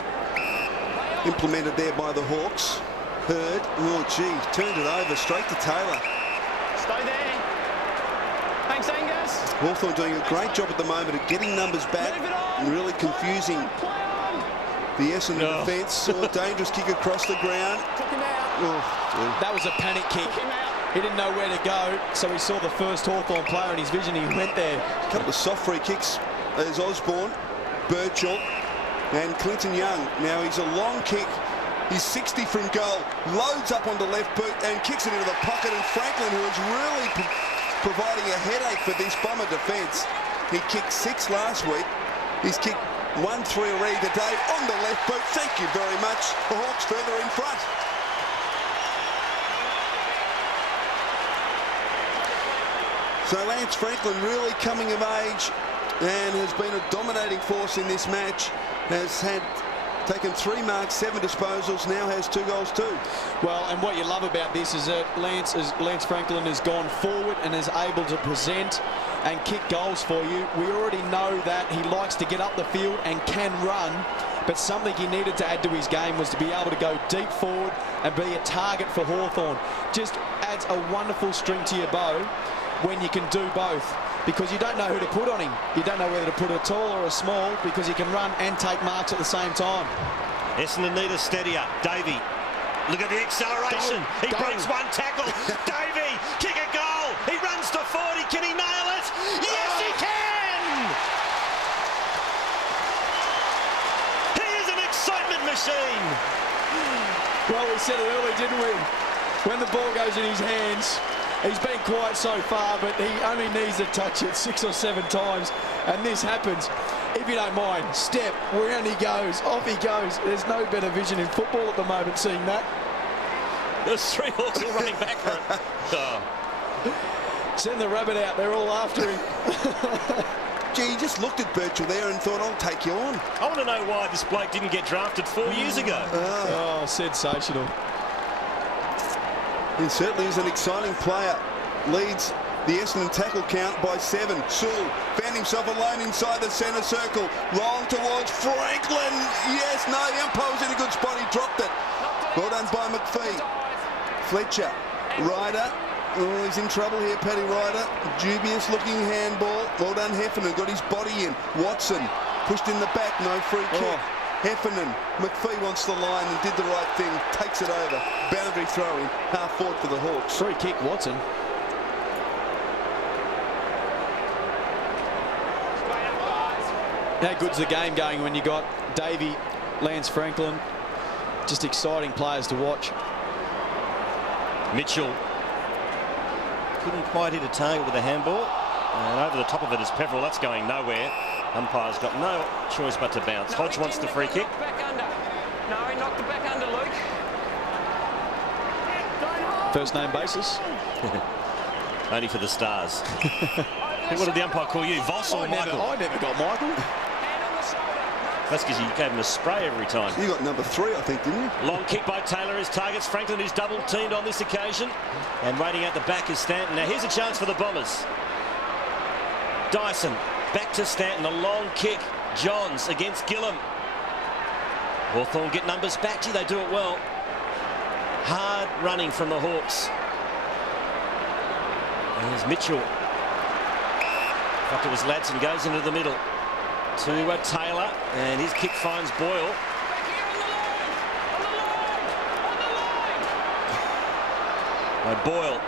implemented there by the Hawks. Hurd. Oh, gee, turned it over straight to Taylor. Stay there. Thanks, Angus. Hawthorn doing a great job at the moment of getting numbers back and really confusing the Essendon defence. Oh, dangerous kick across the ground. Took him out. Oh, That was a panic kick. Took him out. He didn't know where to go, so he saw the first Hawthorn player in his vision. He went there. a couple of soft free kicks. There's Osborne, Birchall and Clinton Young. Now he's a long kick. He's 60 from goal. Loads up on the left boot and kicks it into the pocket. And Franklin, who is really providing a headache for this Bomber defence. He kicked 6 last week. He's kicked 1-3 already today on the left boot. Thank you very much. The Hawks further in front. So Lance Franklin really coming of age and has been a dominating force in this match. Has taken 3 marks, 7 disposals, now has 2 goals too. Well, and what you love about this is that Lance Franklin has gone forward and is able to present and kick goals for you. We already know that he likes to get up the field and can run, but something he needed to add to his game was to be able to go deep forward and be a target for Hawthorn. Just adds a wonderful string to your bow when you can do both, because you don't know who to put on him. You don't know whether to put a tall or a small, because he can run and take marks at the same time. Essendon need a steadier. Davey, look at the acceleration. He breaks one tackle. Davey, kick a goal. He runs to 40. Can he nail it? Yes, he can! He is an excitement machine. Well, we said it earlier, didn't we? When the ball goes in his hands, he's been quiet so far, but he only needs to touch it 6 or 7 times, and this happens. If you don't mind, step, round he goes, off he goes. There's no better vision in football at the moment, seeing that. There's 3 Hawks all running back for it. Oh. Send the rabbit out, they're all after him. Gee, he just looked at Birchall there and thought, I'll take you on. I want to know why this bloke didn't get drafted 4 years ago. Oh, sensational. He certainly is an exciting player. leads the Essendon tackle count by 7. Sewell found himself alone inside the centre circle. Long towards Franklin. Yes, no, the umpire was in a good spot. He dropped it. Well done by McPhee. Fletcher. Ryder. Oh, he's in trouble here, Paddy Ryder. Dubious looking handball. Well done, Heffernan. Got his body in. Watson pushed in the back. No free kick. Heffernan. McPhee wants the line and did the right thing. Takes it over. Boundary throw in. Half forward for the Hawks. Free kick, Watson. How good's the game going when you got Davey, Lance Franklin? Just exciting players to watch. Mitchell couldn't quite hit a target with a handball. And over the top of it is Peverill. That's going nowhere. Umpire's got no choice but to bounce. Hodge wants the free kick. Back under. No, he knocked it back under, Luke. First name basis. Only for the Stars. What did the umpire call you? Voss or Michael? I never got Michael. That's because you gave him a spray every time. You got number 3, I think, didn't you? Long kick by Taylor as targets Franklin, who's double teamed on this occasion. And waiting at the back is Stanton. Now here's a chance for the Bombers. Dyson back to Stanton. A long kick. Johns against Gillum. Hawthorn get numbers back. Gee, they do it well. Hard running from the Hawks. And there's Mitchell. In fact, it was Ladson goes into the middle to Taylor, and his kick finds Boyle. By Boyle.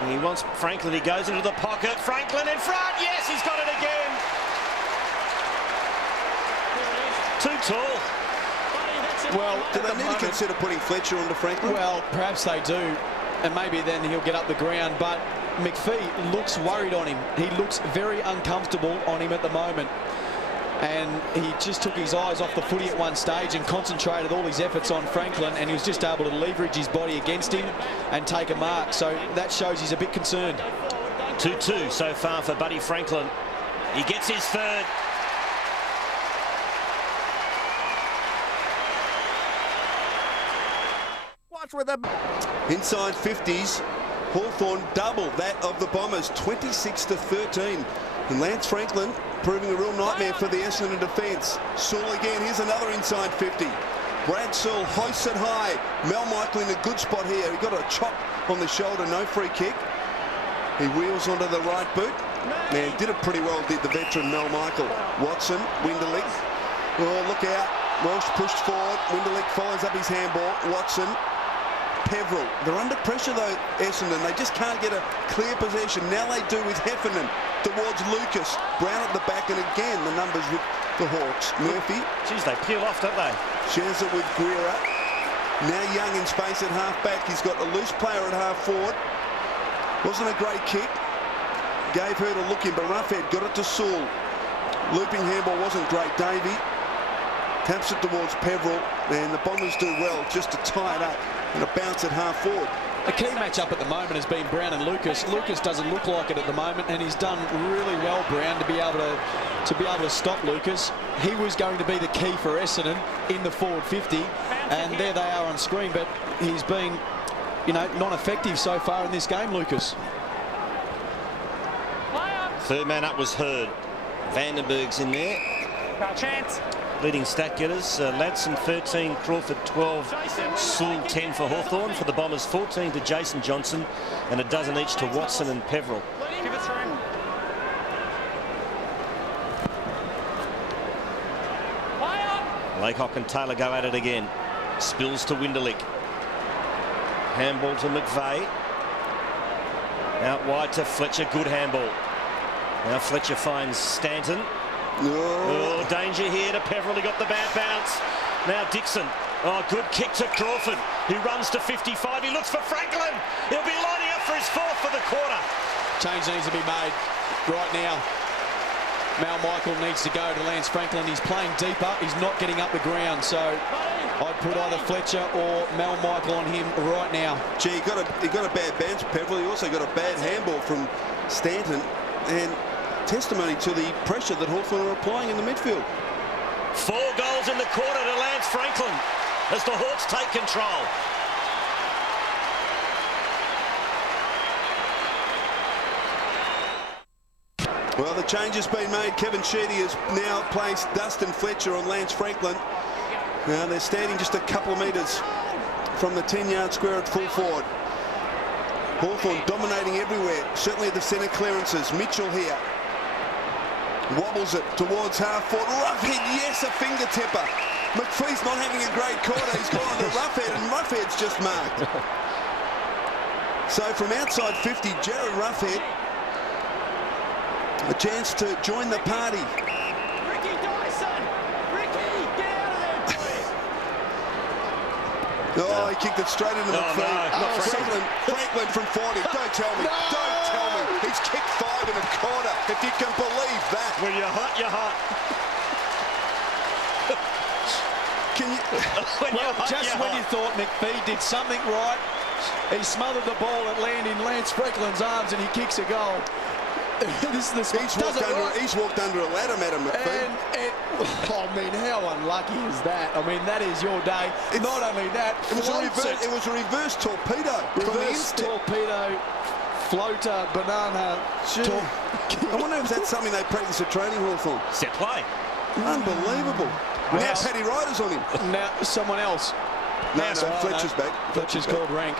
And he wants Franklin. He goes into the pocket. Franklin in front. Yes, he's got it again. Too tall. Well, do they need to consider putting Fletcher onto Franklin? Well, perhaps they do, and maybe then he'll get up the ground. But McPhee looks worried on him. He looks very uncomfortable on him at the moment. And he just took his eyes off the footy at one stage and concentrated all his efforts on Franklin, and he was just able to leverage his body against him and take a mark. So that shows he's a bit concerned. 2-2 so far for Buddy Franklin. He gets his third. Watch with them. Inside 50s. Hawthorn double that of the Bombers, 26-13. And Lance Franklin proving a real nightmare for the Essendon defence. Sewell again, here's another inside 50. Brad Sewell hoists it high. Mel Michael in a good spot here. He got a chop on the shoulder, no free kick. He wheels onto the right boot. And did it pretty well, did the veteran Mel Michael. Watson, Winderlich. Oh, look out. Welsh pushed forward. Winderlich follows up his handball. Watson. Peverill. They're under pressure though, Essendon. They just can't get a clear possession. Now they do with Heffernan towards Lucas. Brown at the back, and again the numbers with the Hawks. Murphy. Geez, they peel off, don't they? Shares it with Guerra. Now Young in space at half back. He's got a loose player at half forward. Wasn't a great kick. Gave her to look in, but Roughhead got it to Sewell. Looping handball wasn't great. Davey taps it towards Peverill, and the Bombers do well just to tie it up. And a bounce at half forward. A key match-up at the moment has been Brown and Lucas. Lucas doesn't look like it at the moment, and he's done really well, Brown, to be able to stop Lucas. He was going to be the key for Essendon in the forward 50, and there they are on screen. But he's been, you know, non-effective so far in this game, Lucas. Third man up was Hurd. Vandenberg's in there. No chance. Leading stat getters, Ladson 13, Crawford 12, Sewell 10 for Hawthorn. For the Bombers, 14 to Jason Johnson and a dozen each to Watson and Peverill. Give it through. Laycock and Taylor go at it again. Spills to Winderlich. Handball to McVeigh. Out wide to Fletcher, good handball. Now Fletcher finds Stanton. Oh, danger here to Peverill. He got the bad bounce. Now Dixon. Oh, good kick to Crawford, who runs to 55. He looks for Franklin. He'll be lining up for his fourth for the quarter. Change needs to be made right now. Mal Michael needs to go to Lance Franklin. He's playing deeper. He's not getting up the ground. So I'd put either Fletcher or Mal Michael on him right now. Gee, he got a bad bounce, Peverill. He also got a bad handball from Stanton. And testimony to the pressure that Hawthorn are applying in the midfield. 4 goals in the quarter to Lance Franklin as the Hawks take control. Well, the change has been made. Kevin Sheedy has now placed Dustin Fletcher on Lance Franklin. Now they're standing just a couple of metres from the 10-yard square at full forward. Hawthorn dominating everywhere, certainly the centre clearances. Mitchell here. Wobbles it towards half forward. Roughhead, yes, a finger-tipper. McPhee's not having a great quarter. He's gone to Roughhead, and Roughhead's just marked. So from outside 50, Jared Roughhead, a chance to join the party. Ricky Dyson! Ricky, get out of there, please! Oh, he kicked it straight into McPhee. No, Franklin from 40. Don't tell me. No. Don't tell me. He's kicked 5 and a quarter. If you can believe that. When you're hot, you're hot. Can you? When you thought McPhee did something right, he smothered the ball that landed in Lance Franklin's arms and he kicks a goal. This is the He's walked under a ladder, Madam McPhee. I mean, how unlucky is that? I mean, that is your day. Not only that, it was a reverse torpedo. Reverse torpedo, floater, banana. I wonder if that's something they practice at training, Hawthorn. Set play. Unbelievable. Now Paddy Ryder's on him. Now someone else. No, Fletcher's back. Fletcher's called rank.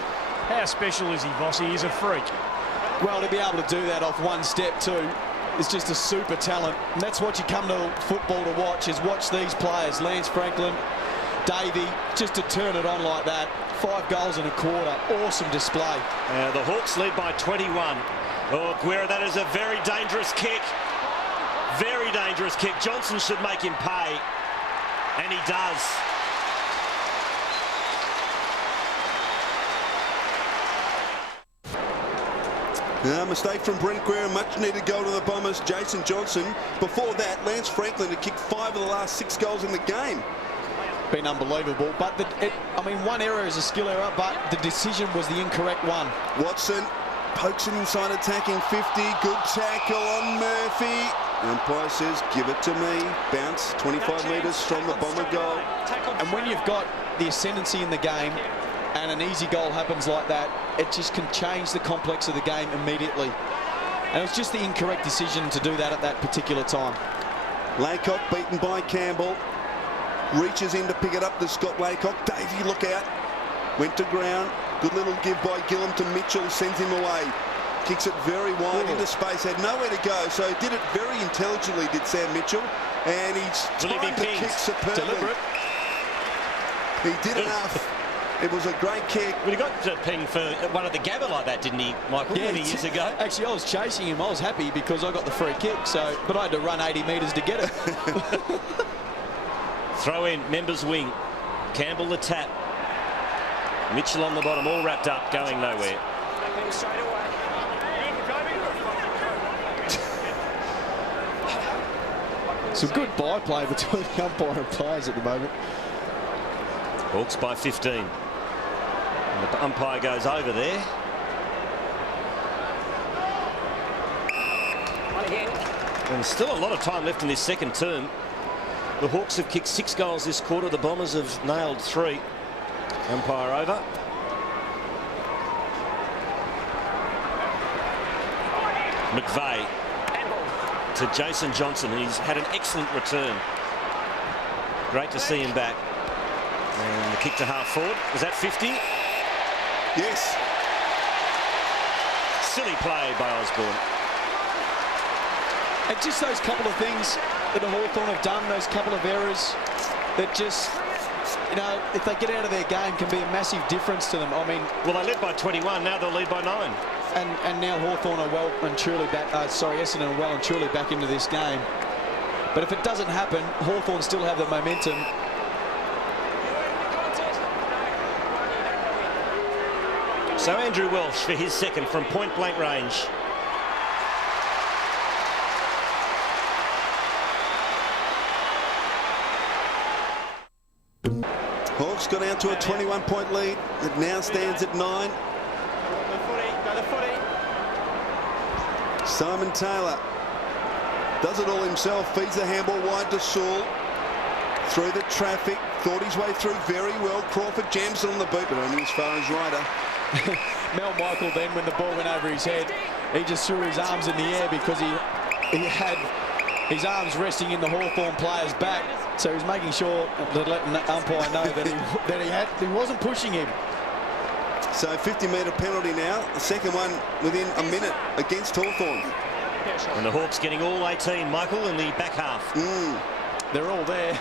How special is he, Vossi? He's a freak. Well, to be able to do that off one step too is just a super talent. And that's what you come to football to watch, is watch these players. Lance Franklin, Davey, just to turn it on like that. 5 goals and a quarter. Awesome display. The Hawks lead by 21. Oh, Guerra, that is a very dangerous kick. Very dangerous kick. Johnson should make him pay. And he does. Mistake from Brent Guerra, much needed goal to the Bombers. Jason Johnson. Before that, Lance Franklin had kicked 5 of the last 6 goals in the game. Been unbelievable. But I mean, one error is a skill error, but the decision was the incorrect one. Watson pokes it inside, attacking 50. Good tackle on Murphy. Umpire says, give it to me. Bounce 25 metres from the Bomber goal. And when you've got the ascendancy in the game and an easy goal happens like that, it just can change the complex of the game immediately. And it was just the incorrect decision to do that at that particular time. Laycock beaten by Campbell. Reaches in to pick it up to Scott Laycock. Davey, look out. Went to ground. Good little give by Gillum to Mitchell. Sends him away. Kicks it very wide into space. Had nowhere to go. So he did it very intelligently, did Sam Mitchell. And he's timed the kick superbly. Deliberate. He did enough. It was a great kick. Well, he got to ping for one at the Gabba like that, didn't he, Michael, many years ago? Actually, I was chasing him. I was happy because I got the free kick, but I had to run 80 metres to get it. Throw in, members wing. Campbell the tap. Mitchell on the bottom, all wrapped up, going nowhere. Some good byplay between the umpire and players at the moment. Hawks by 15. And the umpire goes over there. And still a lot of time left in this second term. The Hawks have kicked 6 goals this quarter. The Bombers have nailed 3. Umpire over. McVeigh to Jason Johnson. He's had an excellent return. Great to see him back. And the kick to half forward. Was that 50? Yes. Silly play by Osborne. And just those couple of things that the Hawthorn have done, those couple of errors that just, you know, if they get out of their game, can be a massive difference to them. I mean, well, they led by 21. Now they'll lead by 9. And now Hawthorn are well and truly back. Essendon are well and truly back into this game. But if it doesn't happen, Hawthorn still have the momentum. So Andrew Welsh for his second from point blank range. Hawks got out to a 21-point lead. It now stands at 9. Go the footy. Simon Taylor does it all himself. Feeds the handball wide to Saul. Through the traffic. Thought his way through very well. Crawford jams it on the boot, but only as far as Ryder. Mel Michael then, when the ball went over his head, he just threw his arms in the air because he he had his arms resting in the Hawthorn player's back, so he was making sure to let the umpire know that he wasn't pushing him. So 50-metre penalty now, the second one within a minute against Hawthorn. And the Hawks getting all 18, Michael, in the back half. They're all there.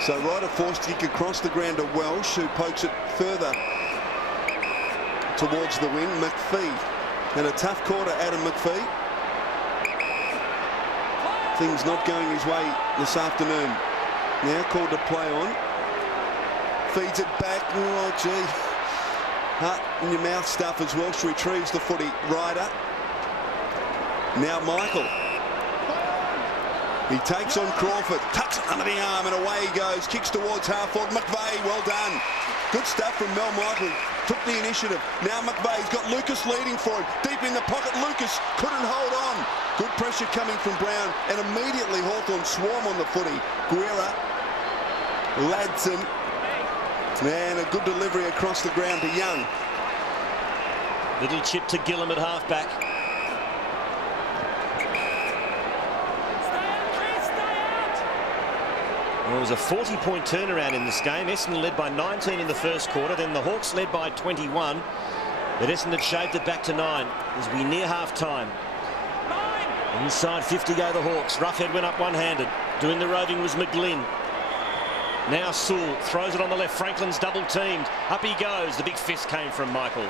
So Ryder forced kick across the ground to Welsh, who pokes it further towards the wing. McPhee had a tough quarter, Adam McPhee. Things not going his way this afternoon. Now called to play on. Feeds it back. Oh, gee. Heart in your mouth stuff as Welsh retrieves the footy. Ryder. Now Michael. He takes on Crawford. Tucks it under the arm and away he goes. Kicks towards half-forward. McVeigh, well done. Good stuff from Mel Michael. Took the initiative. Now McVeigh's got Lucas leading for him. Deep in the pocket. Lucas couldn't hold on. Good pressure coming from Brown. And immediately Hawthorn swarm on the footy. Guerra. Ladson. And a good delivery across the ground to Young. Little chip to Gillum at half-back. Well, it was a 40-point turnaround in this game. Essendon led by 19 in the first quarter. Then the Hawks led by 21. But Essendon shaved it back to 9 as we near half-time. Inside 50 go the Hawks. Roughhead went up one-handed. Doing the roving was McGlynn. Now Sewell throws it on the left. Franklin's double-teamed. Up he goes. The big fist came from Michael.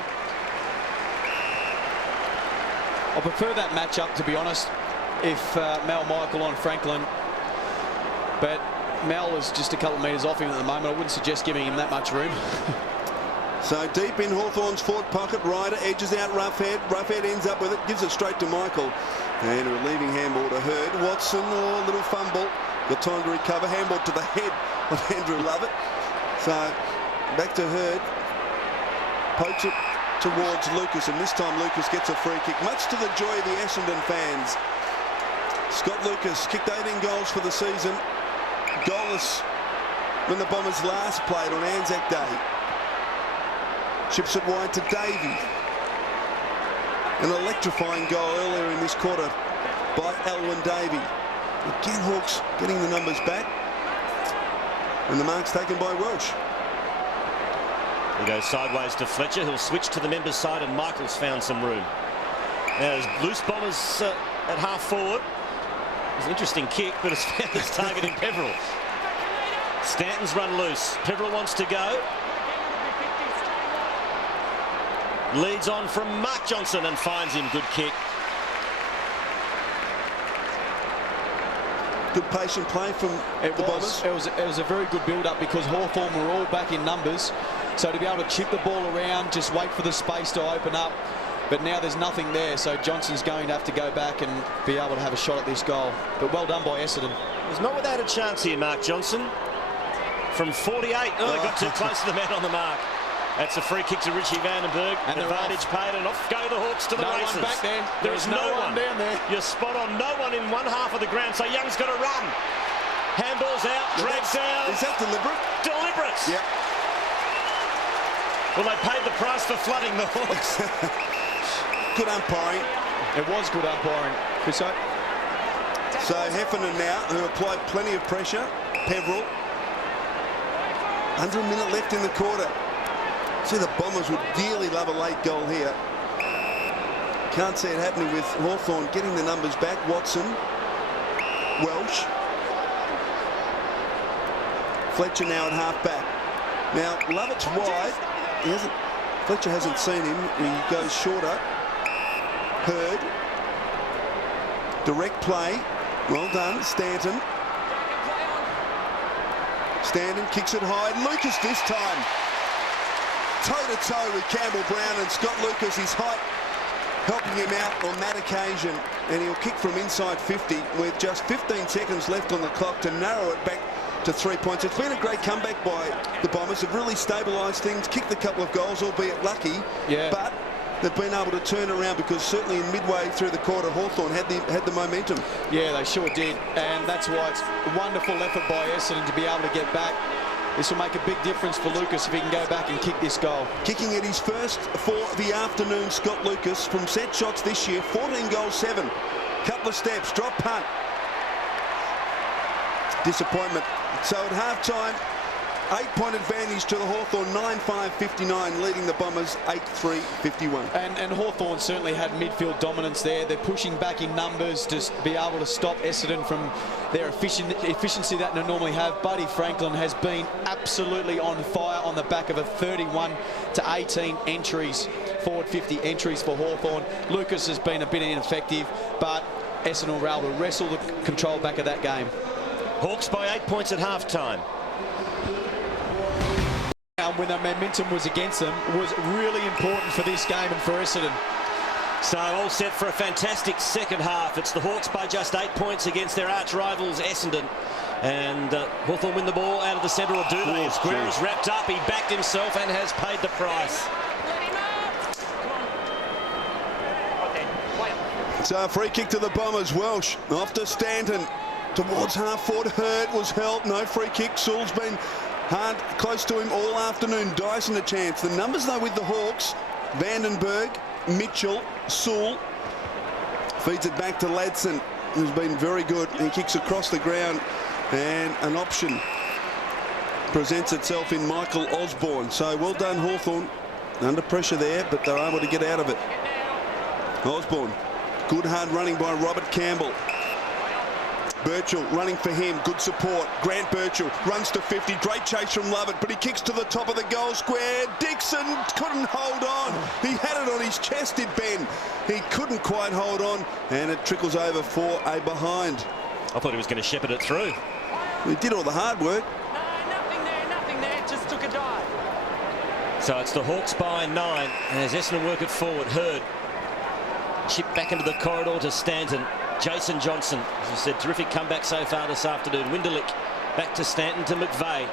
I prefer that matchup, to be honest, if Mel Michael on Franklin. But Mel is just a couple of metres off him at the moment. I wouldn't suggest giving him that much room. So deep in Hawthorn's forward pocket, Ryder edges out Roughhead. Roughhead ends up with it, gives it straight to Michael. And a relieving handball to Hurd. Watson, oh, little fumble. Got time to recover. Handball to the head of Andrew Lovett. So back to Hurd. Pokes it towards Lucas, and this time Lucas gets a free kick, much to the joy of the Essendon fans. Scott Lucas kicked 18 goals for the season. Goalless when the Bombers last played on Anzac Day. Chips it wide to Davey. An electrifying goal earlier in this quarter by Alwyn Davey. Again, Hawks getting the numbers back. And the mark's taken by Welsh. He goes sideways to Fletcher. He'll switch to the members' side, and Michael's found some room. Now there's loose Bombers at half forward. It's an interesting kick, but it's found its target in Peveril. Stanton's run loose. Peveril wants to go. Leads on from Mark Johnson and finds him. Good kick. Good patient play from the Bombers. It was a very good build-up because Hawthorn were all back in numbers. So to be able to chip the ball around, just wait for the space to open up. But now there's nothing there, so Johnson's going to have to go back and be able to have a shot at this goal. But well done by Essendon. He's not without a chance here, Mark Johnson. From 48. Oh, got too close to the man on the mark. That's a free kick to Richie Vandenberg. And advantage paid, and off go the Hawks to the races. No one back there. There's no one down there. You're spot on. No one in one half of the ground. So Young's got to run. Handball's out. Drags down. Is that deliberate? Deliberate. Yep. Well, they paid the price for flooding the Hawks. Good umpiring. It was good umpiring. So Heffernan now, who applied plenty of pressure. Peveril. Under a minute left in the quarter. See, the Bombers would dearly love a late goal here. Can't see it happening with Hawthorn getting the numbers back. Watson. Welsh. Fletcher now at half-back. Now, Lovett's wide. Fletcher hasn't seen him. He goes shorter. Hurd. Direct play. Well done, Stanton. Stanton kicks it high. Lucas this time. Toe-to-toe with Campbell Brown and Scott Lucas. His height helping him out on that occasion. And he'll kick from inside 50 with just 15 seconds left on the clock to narrow it back to 3 points. It's been a great comeback by the Bombers. Have really stabilised things, kicked a couple of goals, albeit lucky. Yeah. But they've been able to turn around because certainly in midway through the quarter, Hawthorn had the momentum. Yeah, they sure did. And that's why it's a wonderful effort by Essendon to be able to get back This will make a big difference for Lucas if he can go back and kick this goal. Kicking at his first for the afternoon, Scott Lucas, from set shots this year, 14 goals, 7. Couple of steps, drop punt. Disappointment. So at half-time, 8-point advantage to the Hawthorn, 9-5-59, leading the Bombers 8-3-51. And Hawthorn certainly had midfield dominance there. They're pushing back in numbers to be able to stop Essendon from their efficiency that they normally have. Buddy Franklin has been absolutely on fire on the back of a 31-18 entries, forward 50 entries for Hawthorn. Lucas has been a bit ineffective, but Essendon were able to wrestle the control back of that game. Hawks by 8 points at half-time. When the momentum was against them was really important for this game and for Essendon. So all set for a fantastic second half. It's the Hawks by just 8 points against their arch rivals Essendon. And Hawthorn win the ball out of the centre, or do they? Guerra's wrapped up, he backed himself and has paid the price. So a free kick to the Bombers. Welsh off to Stanton towards half-forward. Hurd was held. No free kick. Sewell's been hard close to him all afternoon. Dyson a chance. The numbers though with the Hawks: Vandenberg, Mitchell, Sewell. Feeds it back to Ladson, who's been very good. He kicks across the ground, and an option presents itself in Michael Osborne. So well done Hawthorn. Under pressure there, but they're able to get out of it. Osborne. Good hard running by Robert Campbell. Birchall running for him, good support. Grant Birchall runs to 50, great chase from Lovett, but he kicks to the top of the goal square. Dixon couldn't hold on. He had it on his chest, did Ben. He couldn't quite hold on, and it trickles over for a behind. I thought he was going to shepherd it through. He did all the hard work. No, nothing there, just took a dive. So it's the Hawks by 9, and as Essendon work it forward, Hurd chip back into the corridor to Stanton. Jason Johnson, as I said, terrific comeback so far this afternoon. Winderlick back to Stanton to McVeigh.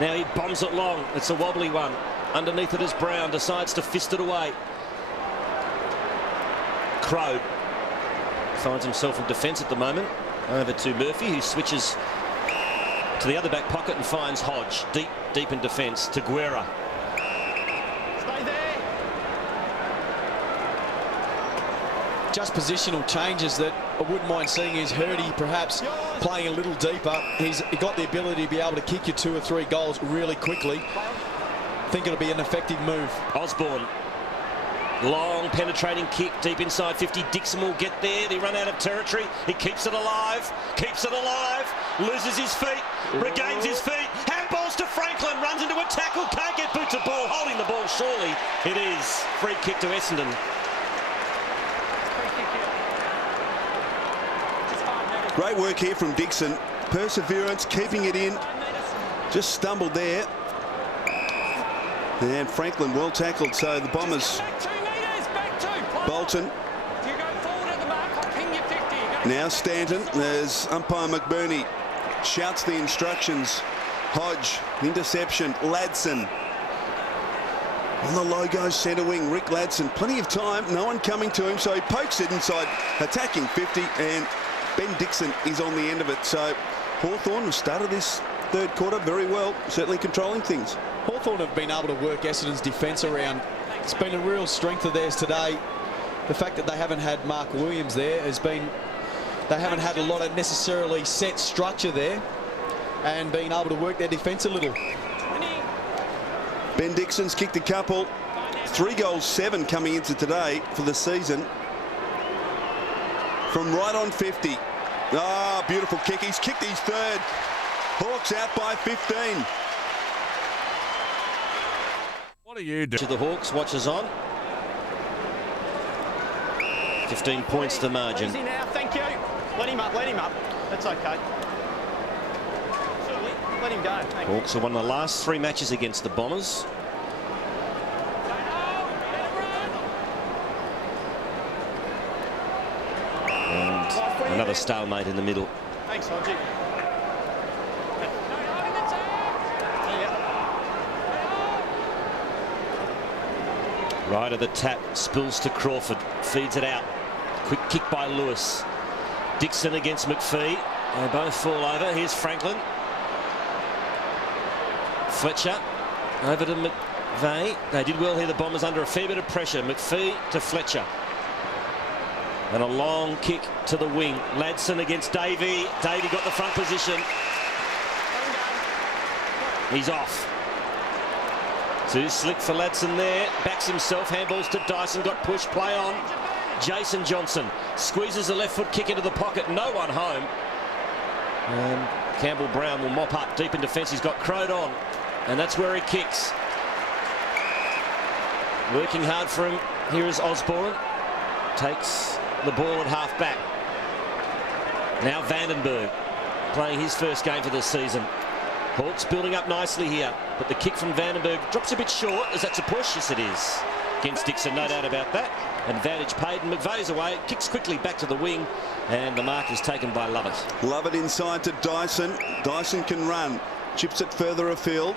Now he bombs it long. It's a wobbly one. Underneath it is Brown, decides to fist it away. Crow finds himself in defence at the moment. Over to Murphy, who switches to the other back pocket and finds Hodge deep in defence to Guerra. Stay there. Just positional changes that I wouldn't mind seeing is Hurdy perhaps playing a little deeper. He's got the ability to be able to kick you 2 or 3 goals really quickly. I think it'll be an effective move. Osborne, long penetrating kick deep inside 50. Dixon will get there. They run out of territory. He keeps it alive, loses his feet, regains his feet. Handballs to Franklin, runs into a tackle, can't get boot to ball, holding the ball surely. It is free kick to Essendon. Great work here from Dixon. Perseverance, keeping it in. Just stumbled there. And Franklin well tackled. So the Bombers. Bolton. Now Stanton. There's umpire McBurney. Shouts the instructions. Hodge. Interception. Ladson. On the logo centre wing, Rick Ladson. Plenty of time. No one coming to him. So he pokes it inside. Attacking 50. And Ben Dixon is on the end of it. So Hawthorn have started this third quarter very well, certainly controlling things. Hawthorn have been able to work Essendon's defence around. It's been a real strength of theirs today. The fact that they haven't had Mark Williams there has been, they haven't had a lot of necessarily set structure there and being able to work their defence a little. Ben Dixon's kicked a couple. 3 goals, 7 coming into today for the season. From right on 50. Ah, beautiful kick. He's kicked his third. Hawks out by 15. What are you doing? To the Hawks, watches on. 15 points the margin. Easy now, thank you. Let him up. That's okay. Let him go. Thank Hawks have won the last 3 matches against the Bombers. And another stalemate in the middle. Thanks, Hodgie. Right of the tap, spills to Crawford, feeds it out. Quick kick by Lewis. Dixon against McPhee. They both fall over. Here's Franklin. Fletcher over to McVeigh. They did well here, the Bombers, under a fair bit of pressure. McPhee to Fletcher. And a long kick to the wing. Ladson against Davey. Davey got the front position. He's off. Too slick for Ladson there. Backs himself. Handballs to Dyson. Got pushed. Play on. Jason Johnson squeezes a left foot kick into the pocket. No one home. And Campbell Brown will mop up deep in defence. He's got Crowd on. And that's where he kicks. Working hard for him. Here is Osborne. Takes the ball at half back. Now Vandenberg playing his first game for the season. Hawks building up nicely here, but the kick from Vandenberg drops a bit short. As that's a push? Yes, it is. Against Dixon, no doubt about that. Advantage paid, and McVeigh's away. Kicks quickly back to the wing, and the mark is taken by Lovett. Lovett inside to Dyson. Dyson can run. Chips it further afield.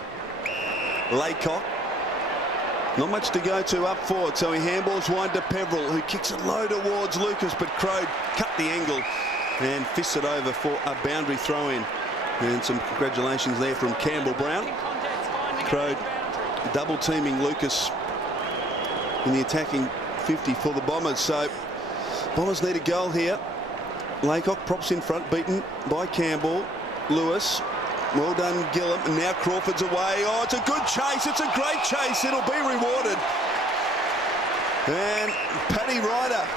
Laycock. Not much to go to up forward, so he handballs wide to Peverill, who kicks it low towards Lucas, but Crowd cut the angle and fists it over for a boundary throw-in. And some congratulations there from Campbell Brown. Crowd double teaming Lucas in the attacking 50 for the Bombers. So Bombers need a goal here. Laycock props in front, beaten by Campbell. Lewis. Well done, Gillum. And now Crawford's away. Oh, it's a good chase. It's a great chase. It'll be rewarded. And Paddy Ryder.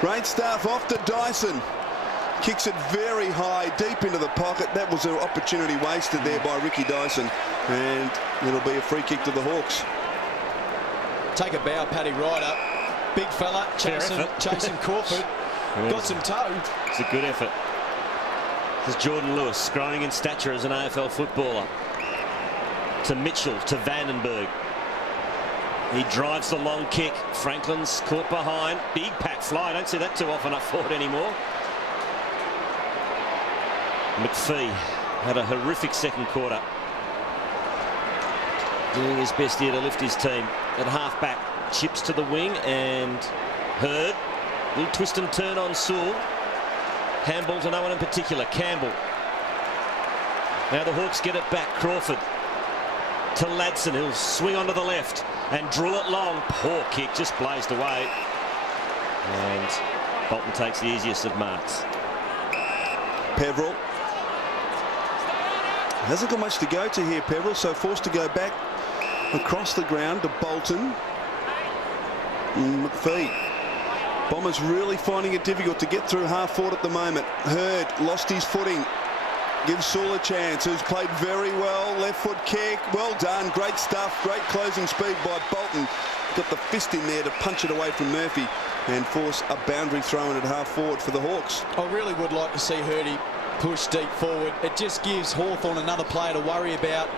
Great stuff off to Dyson. Kicks it very high, deep into the pocket. That was an opportunity wasted there by Ricky Dyson. And it'll be a free kick to the Hawks. Take a bow, Paddy Ryder. Big fella, chasing Crawford. Got some toe. It's a good effort. This is Jordan Lewis, growing in stature as an AFL footballer. To Mitchell, to Vandenberg. He drives the long kick. Franklin's caught behind. Big pack fly. I don't see that too often up forward anymore. McPhee had a horrific second quarter. Doing his best here to lift his team. At half back, chips to the wing, and Hurd. Little twist and turn on Sewell. Handball to no one in particular. Campbell. Now the Hawks get it back. Crawford to Ladson. He'll swing onto the left and drill it long. Poor kick, just blazed away. And Bolton takes the easiest of marks. Peverill. Hasn't got much to go to here, Peverill, so forced to go back across the ground to Bolton. McPhee. Bombers really finding it difficult to get through half forward at the moment. Hurd lost his footing. Gives Sewell a chance, who's played very well. Left foot kick. Well done. Great stuff. Great closing speed by Bolton. Got the fist in there to punch it away from Murphy and force a boundary throw in at half forward for the Hawks. I really would like to see Hurdy push deep forward. It just gives Hawthorn another player to worry about.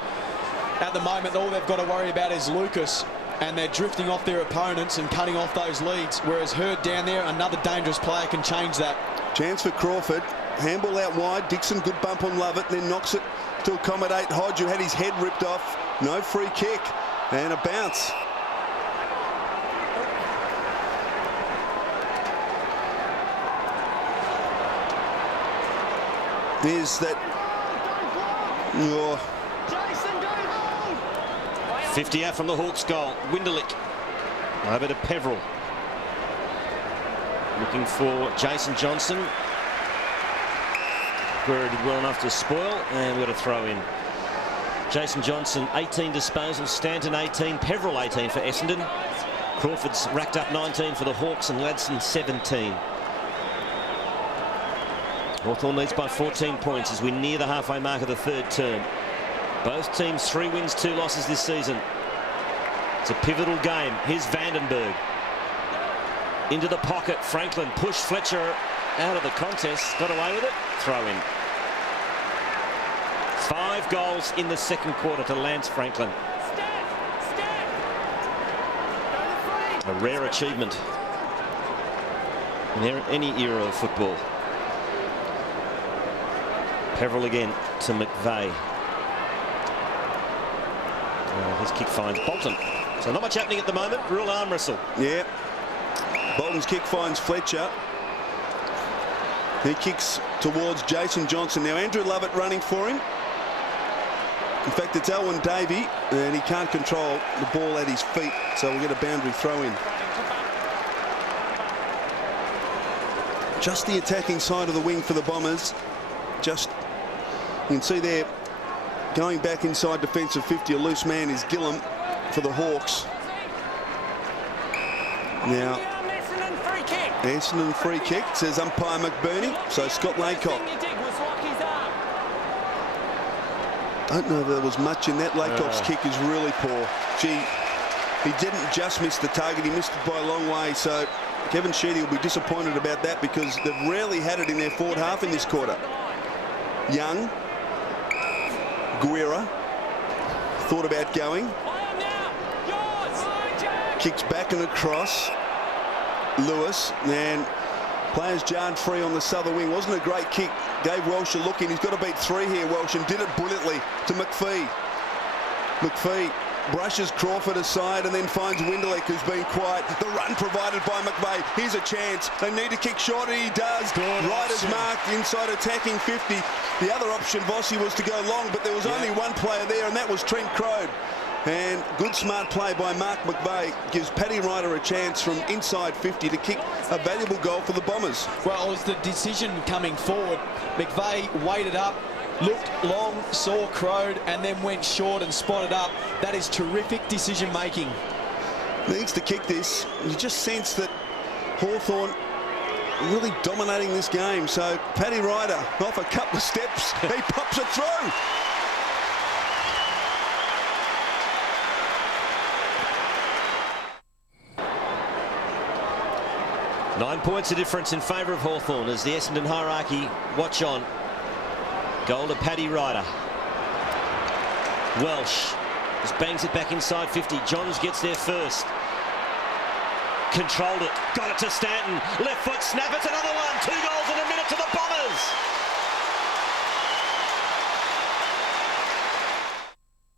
At the moment, all they've got to worry about is Lucas, and they're drifting off their opponents and cutting off those leads, whereas Hurd down there, another dangerous player, can change that. Chance for Crawford. Handball out wide. Dixon, good bump on Lovett, then knocks it to accommodate Hodge, who had his head ripped off. No free kick and a bounce. There's that. Oh. 50 out from the Hawks' goal. Winderlick over to Peverill. Looking for Jason Johnson. Guerra did well enough to spoil, and we've got a throw in. Jason Johnson 18 disposals, Stanton 18, Peverill 18 for Essendon. Crawford's racked up 19 for the Hawks, and Ladson 17. Hawthorn leads by 14 points as we near the halfway mark of the third term. Both teams 3 wins, 2 losses this season. It's a pivotal game. Here's Vandenberg. Into the pocket. Franklin pushed Fletcher out of the contest. Got away with it. Throw in. 5 goals in the second quarter to Lance Franklin. A rare achievement in any era of football. Peverill again to McVeigh. His kick finds Bolton. So not much happening at the moment. Real arm wrestle. Yeah. Bolton's kick finds Fletcher. He kicks towards Jason Johnson. Now Andrew Lovett running for him. In fact, it's Elwyn Davey, and he can't control the ball at his feet, so we'll get a boundary throw in. Just the attacking side of the wing for the Bombers. Just, you can see there, going back inside defensive 50, a loose man is Gillum for the Hawks. Now, Essendon free kick, says umpire McBurney, so Scott Laycock. Don't know if there was much in that. Laycock's kick is really poor. Gee, he didn't just miss the target, he missed it by a long way, so Kevin Sheedy will be disappointed about that because they've rarely had it in their forward half in this quarter. Young, Guerra, thought about going. Kicks back and across. Lewis, and players jarred free on the southern wing. Wasn't a great kick. Gave Welsh a look in. He's got to beat 3 here, Welsh, and did it brilliantly to McPhee. McPhee brushes Crawford aside and then finds Winderlick, who's been quiet. The run provided by McVeigh. Here's a chance. They need to kick short, and he does. Ryder's marked inside attacking 50. The other option, Vossi, was to go long, but there was only one player there, and that was Trent Crode. And good smart play by Mark McVeigh gives Paddy Ryder a chance from inside 50 to kick a valuable goal for the Bombers. Well, it was the decision coming forward. McVeigh waited up, looked long, saw Crode, and then went short and spotted up. That is terrific decision making. Needs to kick this. You just sense that Hawthorn really dominating this game. So Paddy Ryder off a couple of steps, he pops it through. Nine points of difference in favour of Hawthorn as the Essendon hierarchy watch on. Goal to Paddy Ryder. Welsh just bangs it back inside 50. Johns gets there first. Controlled it. Got it to Stanton. Left foot snap. It's another one. 2 goals in a minute to the Bombers.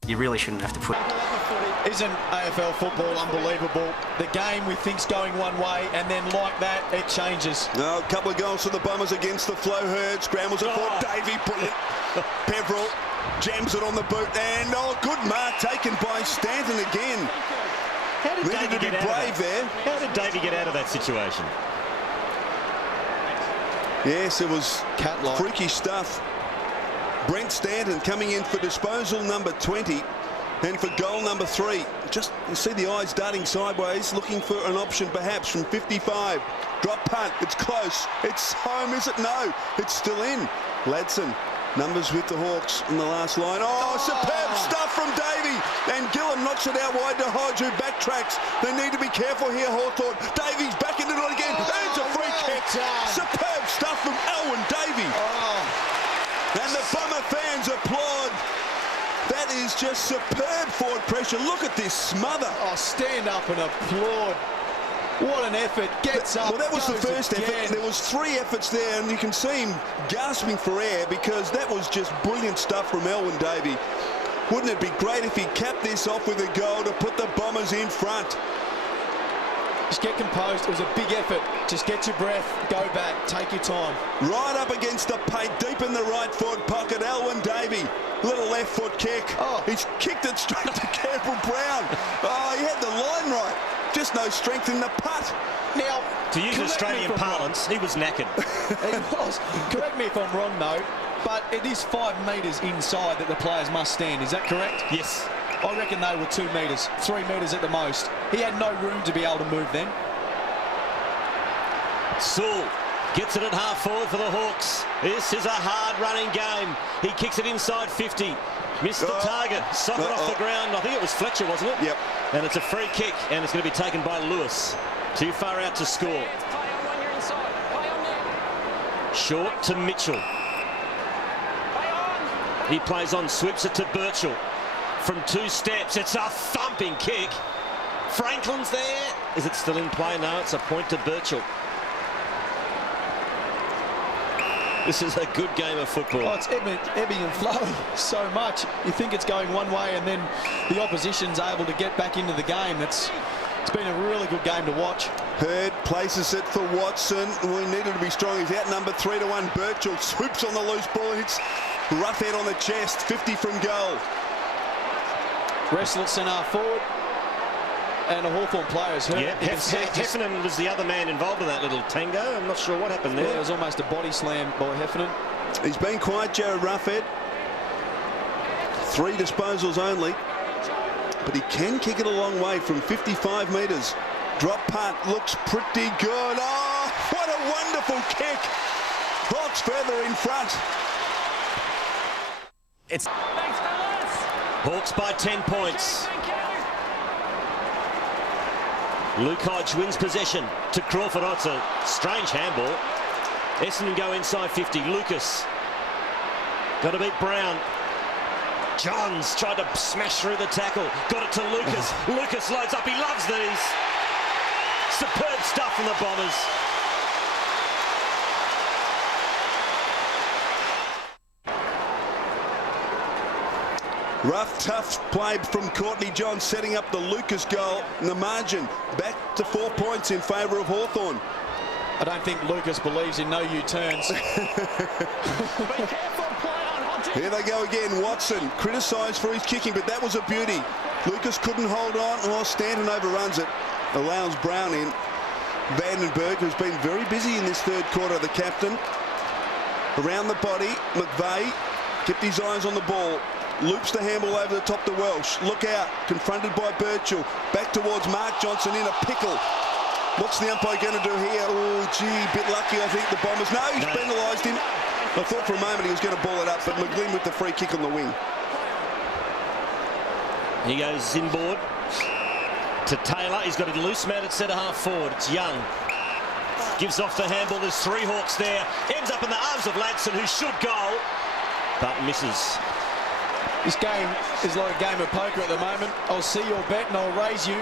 You really shouldn't have to put... Isn't AFL football unbelievable? The game we think's going one way, and then like that, it changes. No, a couple of goals for the Bombers against the flow herd. Scrambles it for Davey. Brilliant. Peverill jams it on the boot, and good mark taken by Stanton again. How did Davey get out brave there? How did Davey get out of that situation? Yes, it was cat-like. Freaky stuff. Brent Stanton coming in for disposal number 20. And for goal number 3, just you see the eyes darting sideways, looking for an option perhaps from 55. Drop punt, it's close. It's home, is it? No, it's still in. Ladson, numbers with the Hawks in the last line. Superb stuff from Davey. And Gillum knocks it out wide to Hodge, who backtracks. They need to be careful here, Hawthorn. Davies back into it again. It's a free kick. Superb stuff from Elwyn Davey. And the Bomber fans applaud. That is just superb forward pressure. Look at this smother. Stand up and applaud. What an effort. Gets up. Well, that was the first again. effort. There was 3 efforts there, and you can see him gasping for air because that was just brilliant stuff from Elwyn Davey. Wouldn't it be great if he capped this off with a goal to put the Bombers in front? Just get composed. It was a big effort. Just get your breath. Go back. Take your time. Right up against the paint, deep in the right foot pocket. Elwyn Davey. Little left foot kick. He's kicked it straight to Campbell Brown. He had the line right. Just no strength in the putt. Now, to use Australian parlance, he was knackered. He was. Correct me if I'm wrong, though, but it is 5 metres inside that the players must stand. Is that correct? Yes. I reckon they were 2 metres, 3 metres at the most. He had no room to be able to move then. Sewell gets it at half forward for the Hawks. This is a hard-running game. He kicks it inside 50. Missed the target. Socket off the ground. I think it was Fletcher, wasn't it? Yep. And it's a free kick, and it's going to be taken by Lewis. Too far out to score. Short to Mitchell. He plays on, sweeps it to Birchall. From 2 steps, it's a thumping kick. Franklin's there. Is it still in play? No, it's a point to Birchall. This is a good game of football. It's ebbing and flowing so much. You think it's going one way, and then the opposition's able to get back into the game. It's been a really good game to watch. Hurd places it for Watson. Well, he needed to be strong. He's outnumbered 3-1. Birchall swoops on the loose ball, hits Roughhead on the chest. 50 from goal. Wrestle at centre forward. And a Hawthorn player is hurt. Yeah, Heffernan was the other man involved in that little tango. I'm not sure what happened there. Yeah, it was almost a body slam by Heffernan. He's been quiet, Jared Ruffhead. 3 disposals only. But he can kick it a long way from 55 metres. Drop punt looks pretty good. Oh, what a wonderful kick. Hawks further in front. It's Hawks by 10 points. Luke Hodge wins possession to Crawford. Oh, it's a strange handball. Essendon go inside 50. Lucas got to beat Brown. Johns tried to smash through the tackle. Got it to Lucas. Lucas loads up. He loves these. Superb stuff from the Bombers. Rough, tough play from Courtney Johns, setting up the Lucas goal. And the margin back to 4 points in favour of Hawthorn. I don't think Lucas believes in no U-turns. Here they go again. Watson criticised for his kicking, but that was a beauty. Lucas couldn't hold on. Oh, Stanton overruns it. Allows Brown in. Vandenberg, who's been very busy in this third quarter, the captain. Around the body, McVeigh kept his eyes on the ball. Loops the handball over the top to Welsh. Look out. Confronted by Birchall. Back towards Mark Johnson in a pickle. What's the umpire going to do here? Oh, gee, bit lucky, I think, the Bombers. No, he's penalised him. I thought for a moment he was going to ball it up, but McGlynn with the free kick on the wing. He goes inboard to Taylor. He's got a loose man at centre half forward. It's Young. Gives off the handball. There's 3 Hawks there. Ends up in the arms of Ladson, who should goal, but misses. This game is like a game of poker at the moment. I'll see your bet and I'll raise you.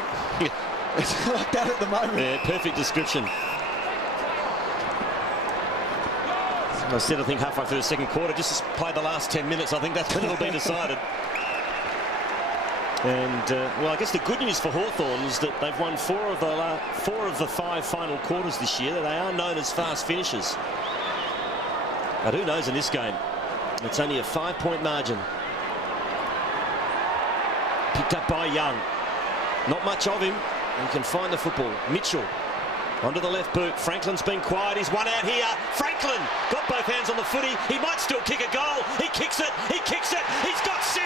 It's like that at the moment. Yeah, perfect description. I said, I think halfway through the second quarter, just play the last 10 minutes. I think that's when it'll be decided. And, well, I guess the good news for Hawthorn is that they've won 4 of the 5 final quarters this year. They are known as fast finishers. But who knows in this game? It's only a 5-point margin. Picked up by Young. Not much of him. He can find the football. Mitchell onto the left boot. Franklin's been quiet. He's one out here. Franklin got both hands on the footy. He might still kick a goal. He kicks it. He kicks it. He's got 6.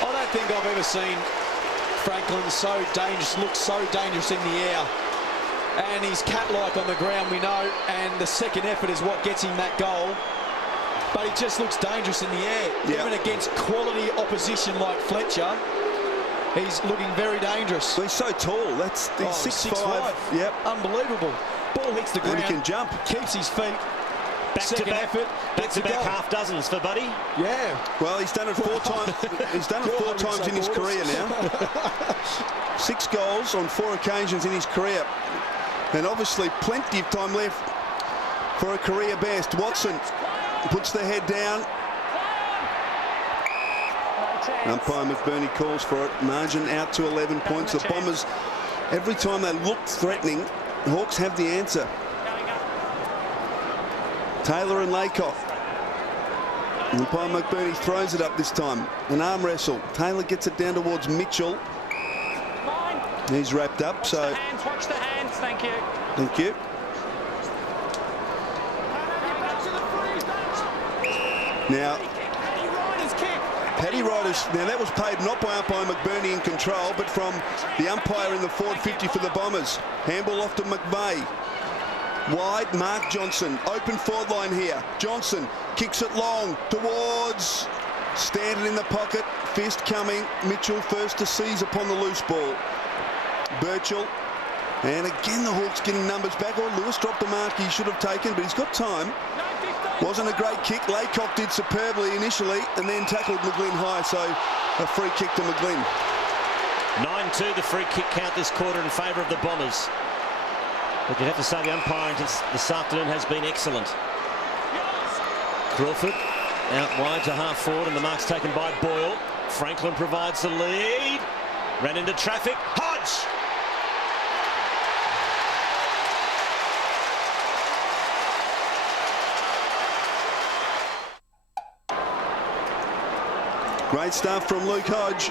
I don't think I've ever seen Franklin so dangerous, look so dangerous in the air. And he's cat-like on the ground, we know, and the second effort is what gets him that goal. But he just looks dangerous in the air. Yep. Even against quality opposition like Fletcher, he's looking very dangerous. He's so tall. He's 6'5". Yep. Unbelievable. Ball hits the ground. And he can jump. Keeps his feet. Back-to-back half dozens for Buddy. Yeah. Well, he's done it 4 times. He's done it 4 times in his career now. 6 goals on 4 occasions in his career. And obviously plenty of time left for a career best. Watson puts the head down. Umpire McBurney calls for it. Margin out to 11 points. The Bombers, every time they look threatening, the Hawks have the answer. Taylor and Laycock. Umpire McBurney throws it up this time. An arm wrestle. Taylor gets it down towards Mitchell. He's wrapped up, so... Watch the hands, thank you. Thank you. Now, Paddy Ryder's, now that was paid not by umpire McBurney in control, but from the umpire in the forward 50 for the Bombers. Handball off to McVeigh. Wide, Mark Johnson. Open forward line here. Johnson kicks it long towards Stanton in the pocket. Fist coming. Mitchell first to seize upon the loose ball. Birchall. And again the Hawks getting numbers back. Oh, Lewis dropped the mark he should have taken, but he's got time. Wasn't a great kick. Laycock did superbly initially and then tackled McGlynn high, so a free kick to McGlynn. 9-2 the free kick count this quarter in favour of the Bombers. But you'd have to say the umpiring this afternoon has been excellent. Crawford out wide to half forward and the mark's taken by Boyle. Franklin provides the lead. Ran into traffic. Hodge! Great stuff from Luke Hodge.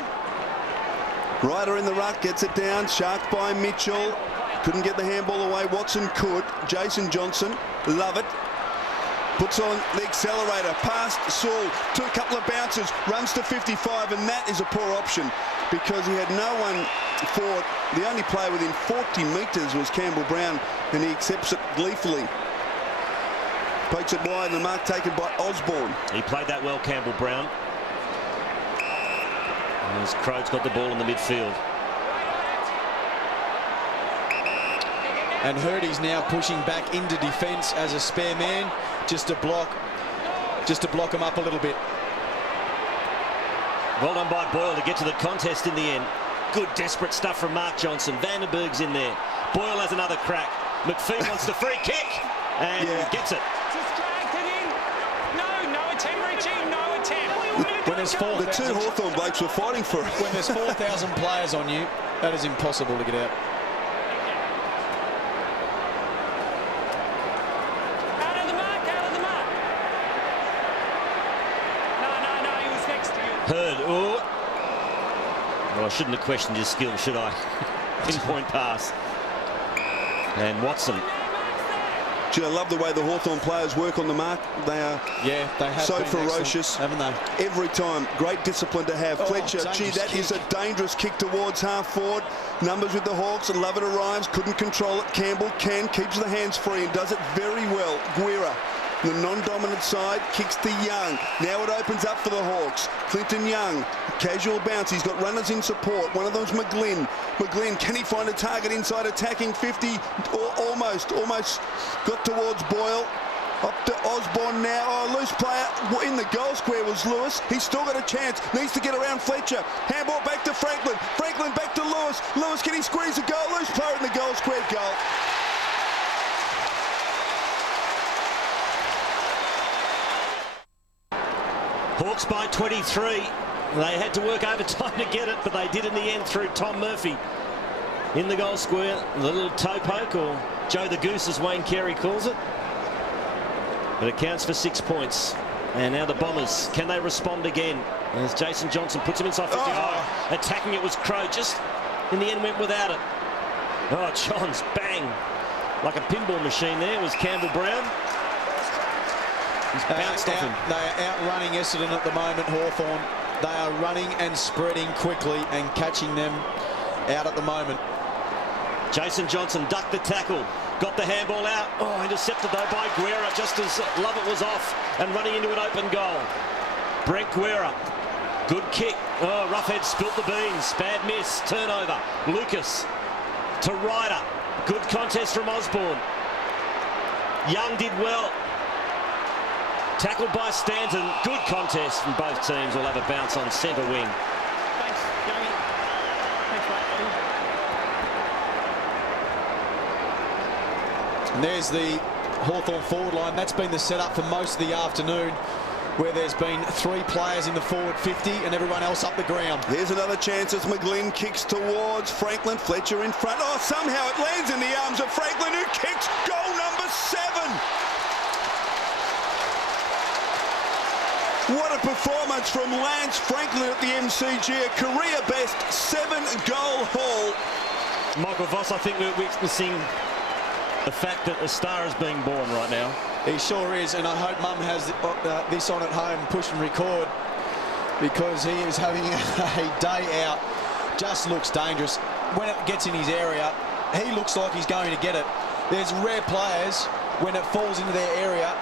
Ryder in the ruck, gets it down. Sharked by Mitchell. Couldn't get the handball away. Watson could. Jason Johnson, love it. Puts on the accelerator. Past Saul. Took a couple of bounces. Runs to 55, and that is a poor option because he had no one forward. The only player within 40 metres was Campbell Brown, and he accepts it gleefully. Pokes it wide, and the mark taken by Osborne. He played that well, Campbell Brown. As Crode's got the ball in the midfield. And Hurdy's now pushing back into defence as a spare man, just to block him up a little bit. Well done by Boyle to get to the contest in the end. Good desperate stuff from Mark Johnson. Vandenberg's in there. Boyle has another crack. McPhee wants the free kick and gets it. Just dragged it in. No attempt, Richie. No attempt. When there's 4,000, The two Hawthorn blokes were fighting for it. when there's 4,000 players on you, that is impossible to get out. Out of the mark, out of the mark. No, he was next to you. Hurd. Oh. Well, I shouldn't have questioned your skill, should I? Pinpoint pass. And Watson. Gee, I love the way the Hawthorn players work on the mark. They are they have so been ferocious, haven't they? Every time. Great discipline to have. Fletcher, gee, that is a dangerous kick towards half forward. Numbers with the Hawks, and love it arrives. Couldn't control it. Campbell keeps the hands free and does it very well. Guerra, the non-dominant side, kicks to Young. Now it opens up for the Hawks. Clinton Young, casual bounce. He's got runners in support. One of them's McGlynn. McGlynn, can he find a target inside attacking 50? Almost got towards Boyle. Up to Osborne now. Oh, loose player in the goal square was Lewis. He's still got a chance. Needs to get around Fletcher. Handball back to Franklin. Franklin back to Lewis. Lewis, can he squeeze a goal? Loose player in the goal square. Goal. Hawks by 23. They had to work overtime to get it, but they did in the end through Tom Murphy. In the goal square, the little toe poke, or Joe the Goose as Wayne Carey calls it. But it counts for 6 points. And now the Bombers, can they respond again? As Jason Johnson puts him inside 50. Attacking it was Crowe, just in the end went without it. Oh, Johns, bang. Like a pinball machine there was Campbell Brown. He's bounced off him. They are outrunning Essendon at the moment, Hawthorn. They are running and spreading quickly and catching them out at the moment. Jason Johnson ducked the tackle, got the handball out. Oh, intercepted though by Guerra just as Lovett was off and running into an open goal. Brent Guerra, good kick. Oh, Roughhead spilt the beans. Bad miss, turnover. Lucas to Ryder. Good contest from Osborne. Young did well. Tackled by Stanton. Good contest from both teams. Will have a bounce on centre wing. Thanks, Youngie. Thanks, mate. And there's the Hawthorn forward line. That's been the setup for most of the afternoon, where there's been 3 players in the forward 50 and everyone else up the ground. Here's another chance as McGlynn kicks towards Franklin. Fletcher in front. Oh, somehow it lands in the arms of Franklin, who kicks goal number 7. What a performance from Lance Franklin at the MCG. A career best 7-goal haul. Michael Voss, I think we're witnessing the fact that a star is being born right now. He sure is, and I hope Mum has this on at home, push and record, because he is having a day out. Just looks dangerous. When it gets in his area, he looks like he's going to get it. There's rare players when it falls into their area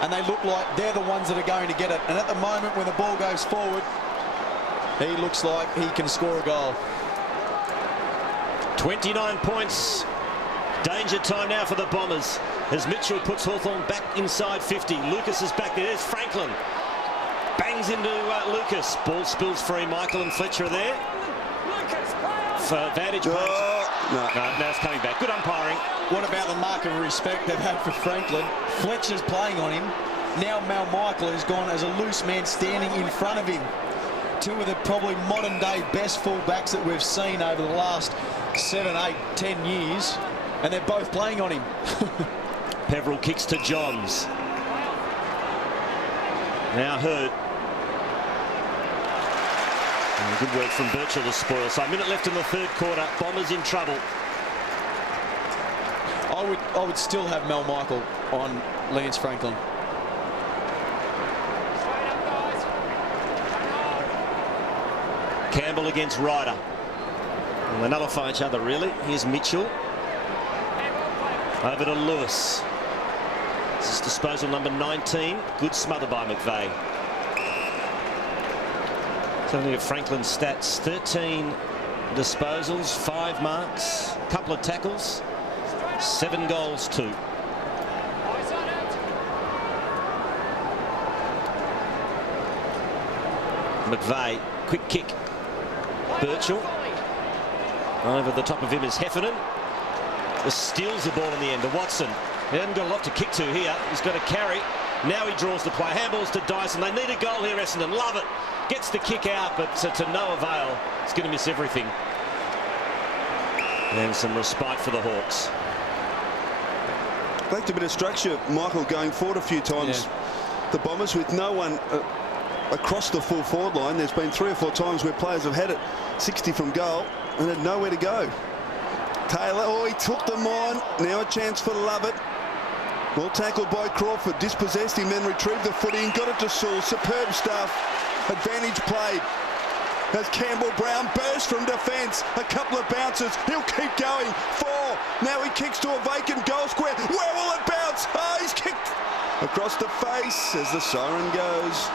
and they look like they're the ones that are going to get it. And at the moment, when the ball goes forward, he looks like he can score a goal. 29 points. Danger time now for the Bombers as Mitchell puts Hawthorn back inside 50. Lucas is back there. There's Franklin. Bangs into Lucas. Ball spills free. Michael and Fletcher are there. For vantage point. No, now it's coming back. Good umpiring. What about the mark of respect they've had for Franklin? Fletcher's playing on him. Now Mal Michael has gone as a loose man standing in front of him. 2 of the probably modern day best fullbacks that we've seen over the last 7, 8, 10 years. And they're both playing on him. Peveril kicks to Johns. Now Hurd. And good work from Birchall to spoil. So a minute left in the third quarter. Bombers in trouble. I would still have Mel Michael on Lance Franklin. Campbell against Ryder. And they nullify each other, really. Here's Mitchell. Over to Lewis. This is disposal number 19. Good smother by McVeigh. So looking at Franklin's stats, 13 disposals, 5 marks, a couple of tackles, 7 goals, 2. McVeigh, quick kick. Birchall. Over the top of him is Heffernan. Steals the ball in the end to Watson. He hasn't got a lot to kick to here. He's got to carry. Now he draws the play. Handballs to Dyson. They need a goal here, Essendon. Love it. Gets the kick out, but to no avail. It's going to miss everything. And some respite for the Hawks. Lacked a bit of structure, Michael, going forward a few times. Yeah. The Bombers with no one across the full forward line. There's been 3 or 4 times where players have had it 60 from goal and had nowhere to go. Taylor, oh, he took them on. Now a chance for Lovett. Well tackled by Crawford. Dispossessed him, then retrieved the footy and got it to Sewell. Superb stuff. Advantage played. As Campbell Brown bursts from defence. A couple of bounces. He'll keep going. 4. Now he kicks to a vacant goal square. Where will it bounce? Oh, he's kicked across the face as the siren goes.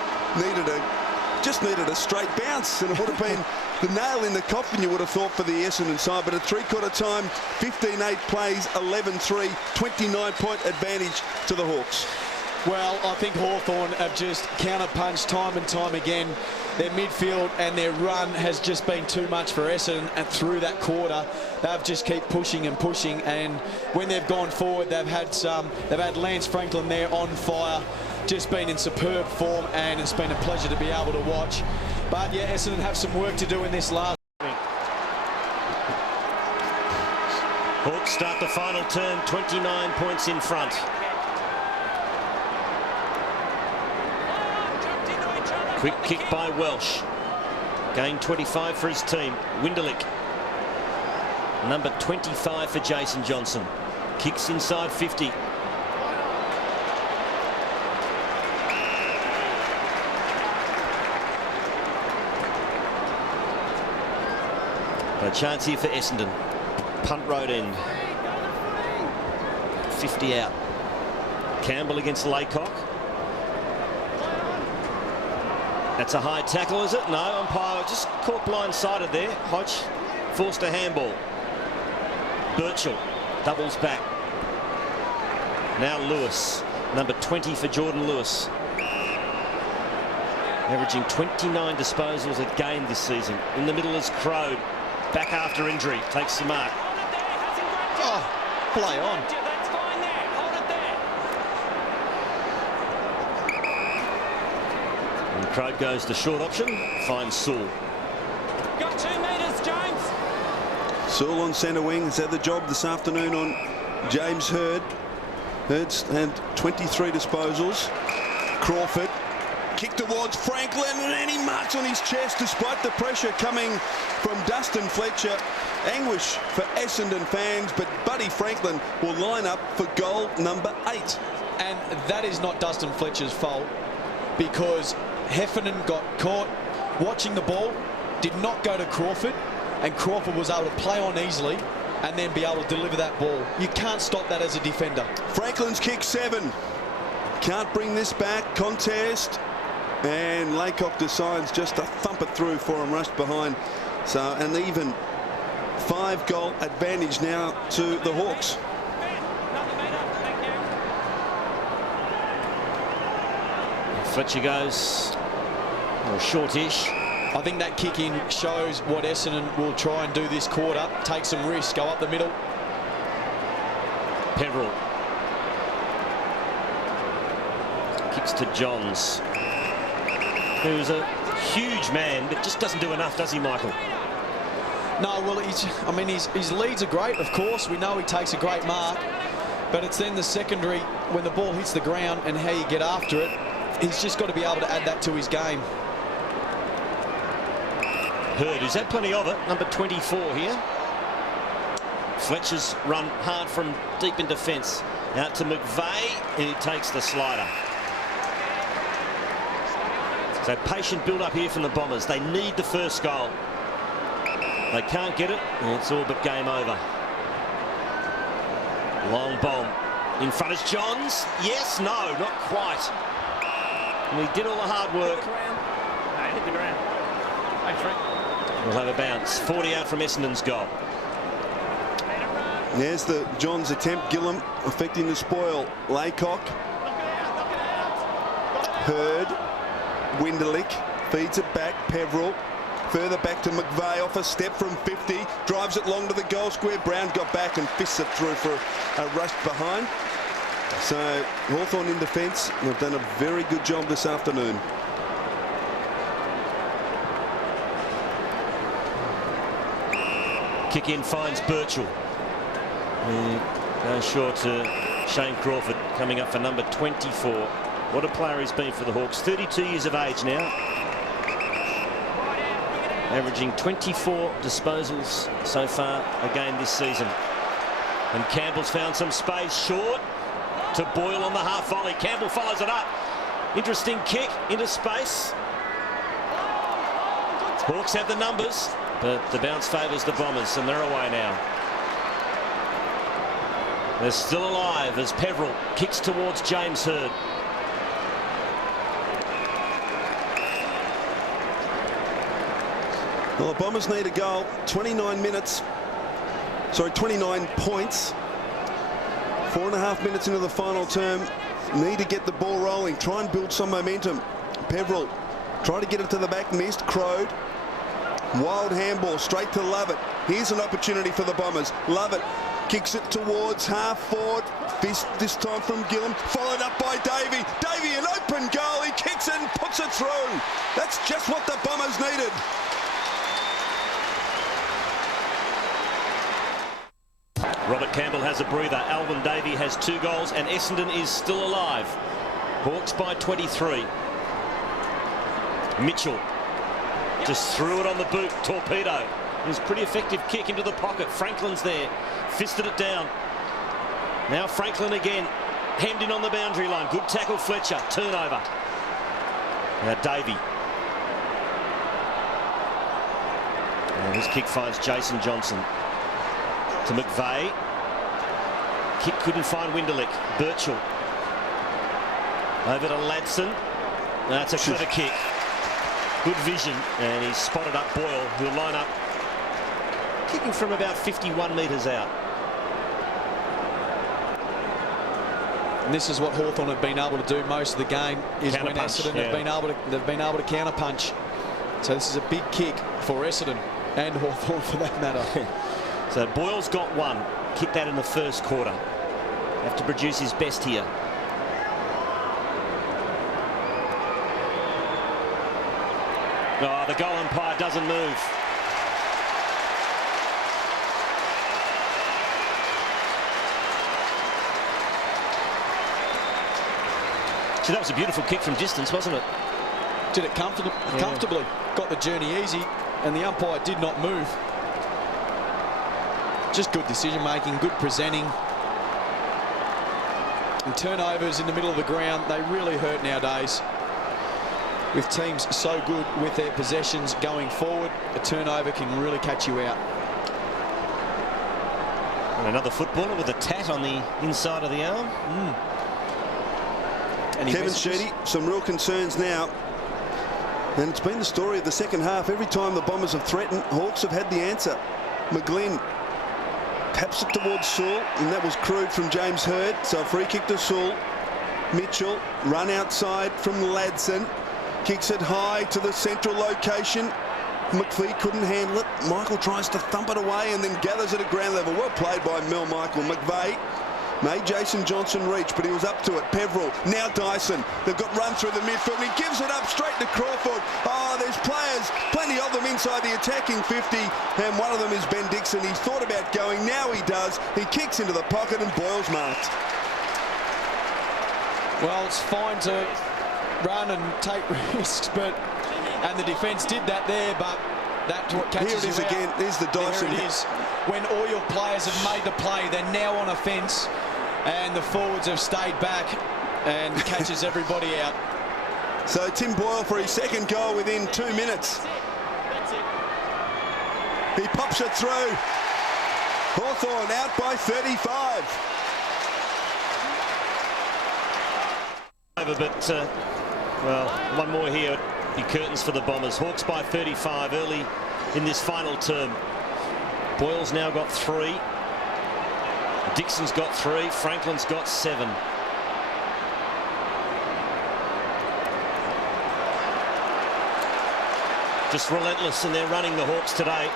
Just needed a straight bounce, and it would have been the nail in the coffin, you would have thought, for the Essendon side. But at three-quarter time, 15-8 plays, 11-3, 29-point advantage to the Hawks. Well, I think Hawthorn have just counter-punched time and time again. Their midfield and their run has just been too much for Essendon, and through that quarter, they've just kept pushing and pushing. And when they've gone forward, they've had Lance Franklin there on fire, just been in superb form, and it's been a pleasure to be able to watch. But yeah, Essendon have some work to do in this last. Hawks start the final term 29 points in front. Quick kick by Welsh. Gained 25 for his team. Winderlick. Number 25 for Jason Johnson. Kicks inside 50. A chance here for Essendon. Punt road end. 50 out. Campbell against Laycock. That's a high tackle, is it? No, umpire just caught blindsided there. Hodge forced a handball. Birchall doubles back. Now Lewis, number 20 for Jordan Lewis. Averaging 29 disposals a game this season. In the middle is Crode. Back after injury, takes the mark. Oh, play on. That's fine there. Hold it there. And Crode goes to short option, finds Sewell. Got 2 metres, James. Sewell on centre wing has had the job this afternoon on James Hird. Hird's had 23 disposals. Crawford. Kick towards Franklin, and then he marks on his chest despite the pressure coming from Dustin Fletcher. Anguish for Essendon fans, but Buddy Franklin will line up for goal number 8. And that is not Dustin Fletcher's fault, because Heffernan got caught watching the ball, did not go to Crawford, and Crawford was able to play on easily and then be able to deliver that ball. You can't stop that as a defender. Franklin's kick 7. Can't bring this back. Contest. And Laycock decides just to thump it through for him, rushed behind. So an even 5-goal advantage now to the Hawks. Fletcher goes shortish. I think that kick in shows what Essendon will try and do this quarter. Take some risks, go up the middle. Peveril kicks to Johns, who's a huge man, but just doesn't do enough, does he, Michael? No, well, his leads are great, of course. We know he takes a great mark, but it's then the secondary, when the ball hits the ground and how you get after it, he's just got to be able to add that to his game. Hurd, who's had plenty of it, number 24 here. Fletcher's run hard from deep in defence. Out to McVeigh, who takes the slider. So patient build up here from the Bombers. They need the first goal. They can't get it, and it's all but game over. Long bomb. In front is Johns. Yes, no, not quite. And he did all the hard work. Hit the ground. Thanks, Rick. We'll have a bounce. 40 out from Essendon's goal. There's the Johns attempt. Gillum affecting the spoil. Laycock. Hurd. Winderlich feeds it back. Peveril. Further back to McVeigh off a step from 50. Drives it long to the goal square. Brown got back and fists it through for a rush behind. So Hawthorn in defence have done a very good job this afternoon. Kick in finds Birchall. Goes short to Shane Crawford, coming up for number 24. What a player he's been for the Hawks. 32 years of age now. Averaging 24 disposals so far a game this season. And Campbell's found some space short to Boyle on the half volley. Campbell follows it up. Interesting kick into space. Hawks have the numbers, but the bounce favours the Bombers, and they're away now. They're still alive as Peveril kicks towards James Hurd. Well, the Bombers need a goal. 29 minutes. Sorry, 29 points. 4.5 minutes into the final term. Need to get the ball rolling. Try and build some momentum. Peveril try to get it to the back. Missed. Crowed. Wild handball straight to Lovett. Here's an opportunity for the Bombers. Lovett kicks it towards half forward. Fist this time from Gillum. Followed up by Davey. Davey, an open goal. He kicks it and puts it through. That's just what the Bombers needed. Robert Campbell has a breather. Alvin Davey has 2 goals, and Essendon is still alive. Hawks by 23. Mitchell just threw it on the boot. Torpedo. It was a pretty effective kick into the pocket. Franklin's there. Fisted it down. Now Franklin again. Hemmed in on the boundary line. Good tackle, Fletcher. Turnover. Now Davey. And his kick finds Jason Johnson. To McVeigh. Kick couldn't find Winderlich. Birchall. Over to Ladson. That's a clever kick. Good vision. And he's spotted up Boyle, who'll line up. Kicking from about 51 metres out. And this is what Hawthorn have been able to do most of the game, is when Essendon have been able to counter punch. So this is a big kick for Essendon and Hawthorn for that matter. So Boyle's got 1. Kicked that in the first quarter. Have to produce his best here. Oh, the goal umpire doesn't move. So that was a beautiful kick from distance, wasn't it? Did it comfortably. Got the journey easy, and the umpire did not move. Just good decision making, good presenting. And turnovers in the middle of the ground, they really hurt nowadays. With teams so good with their possessions going forward, a turnover can really catch you out. And another footballer with a tat on the inside of the arm. And Kevin Sheedy, some real concerns now. And it's been the story of the second half. Every time the Bombers have threatened, Hawks have had the answer. McGlynn taps it towards Sewell, and that was crude from James Hurd. So a free kick to Sewell. Mitchell, run outside from Ladson. Kicks it high to the central location. McPhee couldn't handle it. Michael tries to thump it away and then gathers it at ground level. Well played by Mel Michael. McVeigh made Jason Johnson reach, but he was up to it. Peveril, now Dyson. They've got run through the midfield. He gives it up straight to Crawford. Oh, there's players, plenty of them inside the attacking 50, and one of them is Ben Dixon. He's thought about going. Now he does. He kicks into the pocket and Boyle's marked. Well, it's fine to run and take risks, and the defence did that there, but That's what catches Here it is you out. again. There's the Dyson. There it is. When all your players have made the play, they're now on offence, and the forwards have stayed back and catches everybody out. So Tim Boyle for his second goal within 2 minutes. He pops it through. Hawthorn out by 35. But, well, one more here. Be curtains for the Bombers. Hawks by 35 early in this final term. Boyle's now got 3. Dixon's got 3. Franklin's got 7. Just relentless in their running, the Hawks today.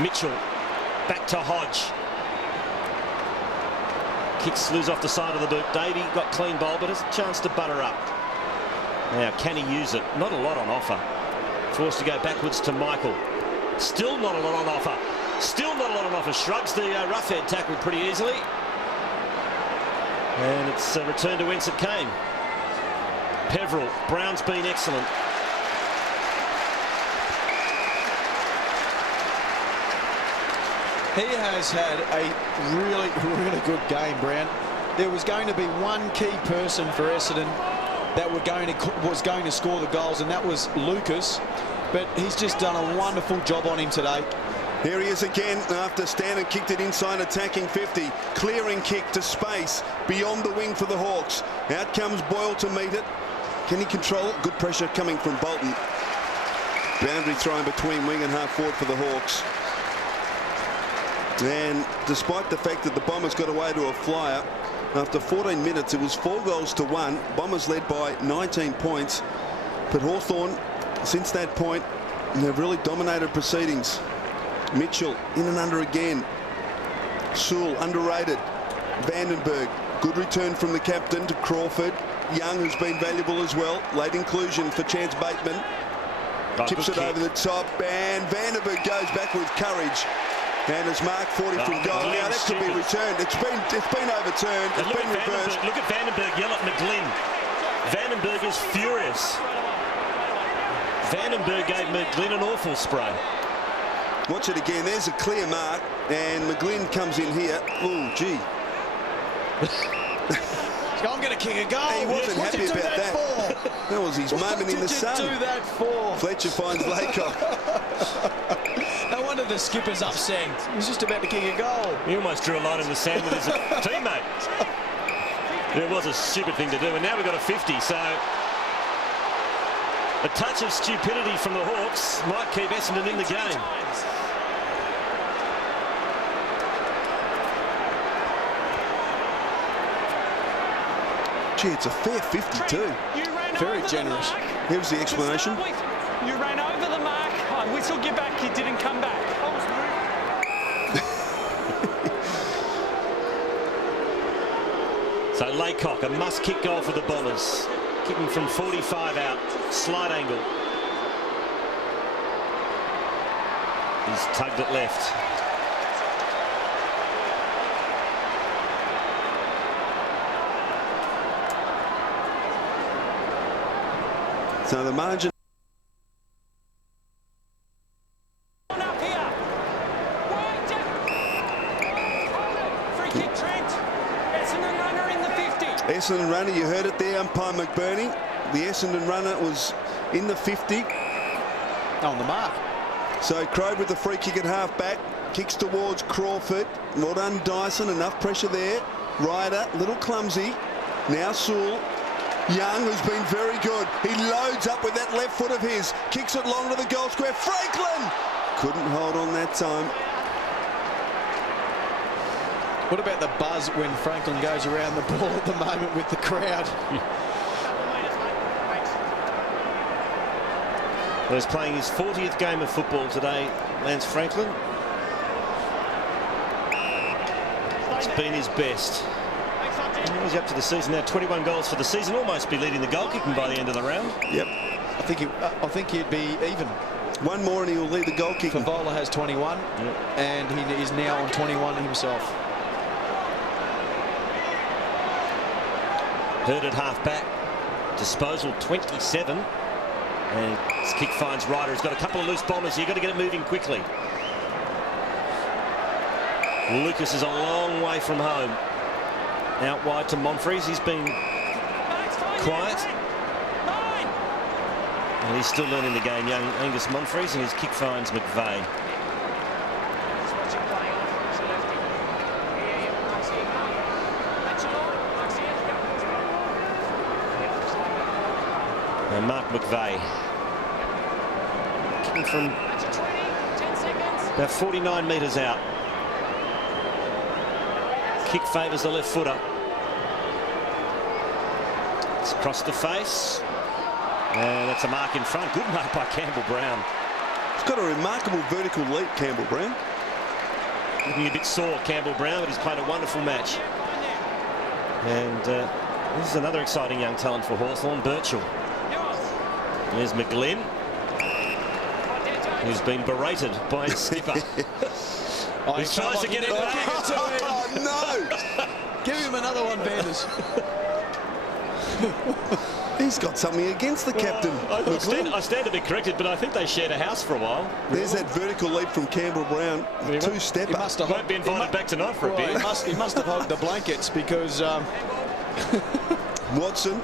Mitchell back to Hodge. Kicks loose off the side of the boot. Davey got clean bowl, but has a chance to butter up. Now, can he use it? Not a lot on offer. Forced to go backwards to Michael. Still not a lot on offer. Still not a lot on offer. Shrugs the roughhead tackle pretty easily. And it's returned to whence it came. Peveril. Brown's been excellent. He has had a really, really good game, Brown. There was going to be one key person for Essendon that was going to score the goals, and that was Lucas. But he's just done a wonderful job on him today. Here he is again after Stanton kicked it inside, attacking 50. Clearing kick to space beyond the wing for the Hawks. Out comes Boyle to meet it. Can he control it? Good pressure coming from Bolton. Boundary thrown between wing and half forward for the Hawks. And despite the fact that the Bombers got away to a flyer, after 14 minutes it was 4 goals to 1. Bombers led by 19 points. But Hawthorn, since that point, have really dominated proceedings. Mitchell in and under again. Sewell underrated. Vandenberg, good return from the captain to Crawford. Young has been valuable as well. Late inclusion for Chance Bateman. Tips it over the top, and Vandenberg goes back with courage. And has marked 40 from goal. Now that could be returned. It's been overturned. It's been reversed. Look at Vandenberg yell at McGlynn. Vandenberg is furious. Vandenberg gave McGlynn an awful spray. Watch it again. There's a clear mark, and McGlynn comes in here. Oh, gee. I'm going to kick a goal. He wasn't happy about that. That was his moment in the sun. What did you do that for? Fletcher finds Laycock. No wonder the skipper's upset. He's just about to kick a goal. He almost drew a line in the sand with his teammate. It was a stupid thing to do, and now we've got a 50, so a touch of stupidity from the Hawks might keep Essendon in the game. Gee, it's a fair 52. Very generous. Here's the explanation. You ran over the mark. I whistled you back. You didn't come back. So Laycock, a must-kick goal for the Bombers. Kicking from 45 out, slight angle. He's tugged it left. So the margin. Up here. Free kick, Trent. Essendon runner in the 50. Essendon runner, you heard it there, umpire McBurney. The Essendon runner was in the 50. On the mark. So Crode with the free kick at half back. Kicks towards Crawford. Well done, Dyson. Enough pressure there. Ryder, little clumsy. Now Sewell. Young, who's been very good. He loads up with that left foot of his. Kicks it long to the goal square. Franklin! Couldn't hold on that time. What about the buzz when Franklin goes around the ball at the moment with the crowd? Well, he's playing his 40th game of football today, Lance Franklin. It's been his best. He's up to the season now, 21 goals for the season, almost be leading the goal kicking by the end of the round. Yep. I think he'd be even. One more and he will lead the goal kicking. Favola has 21, and he is now on 21 himself. Herd at half back. Disposal 27. And his kick finds Ryder. He's got a couple of loose bombers. So you've got to get it moving quickly. Lucas is a long way from home. Out wide to Monfries. He's been quiet. And he's still learning the game, young Angus Monfries, and his kick finds McVeigh. And Mark McVeigh kicking from about 49 metres out. Kick favours the left footer. It's across the face. And that's a mark in front. Good mark by Campbell Brown. He's got a remarkable vertical leap, Campbell Brown. Looking a bit sore, Campbell Brown, but he's played a wonderful match. And this is another exciting young talent for Hawthorn, Birchall. There's McGlynn, who's been berated by his skipper. He tries to get it back. Oh, no! Give him another one, Vanders. He's got something against the captain. I stand to be corrected, but I think they shared a house for a while. There's that vertical leap from Campbell Brown. Two-stepper. He must have won't be invited back tonight for a beer. He must have hugged the blankets because... Watson,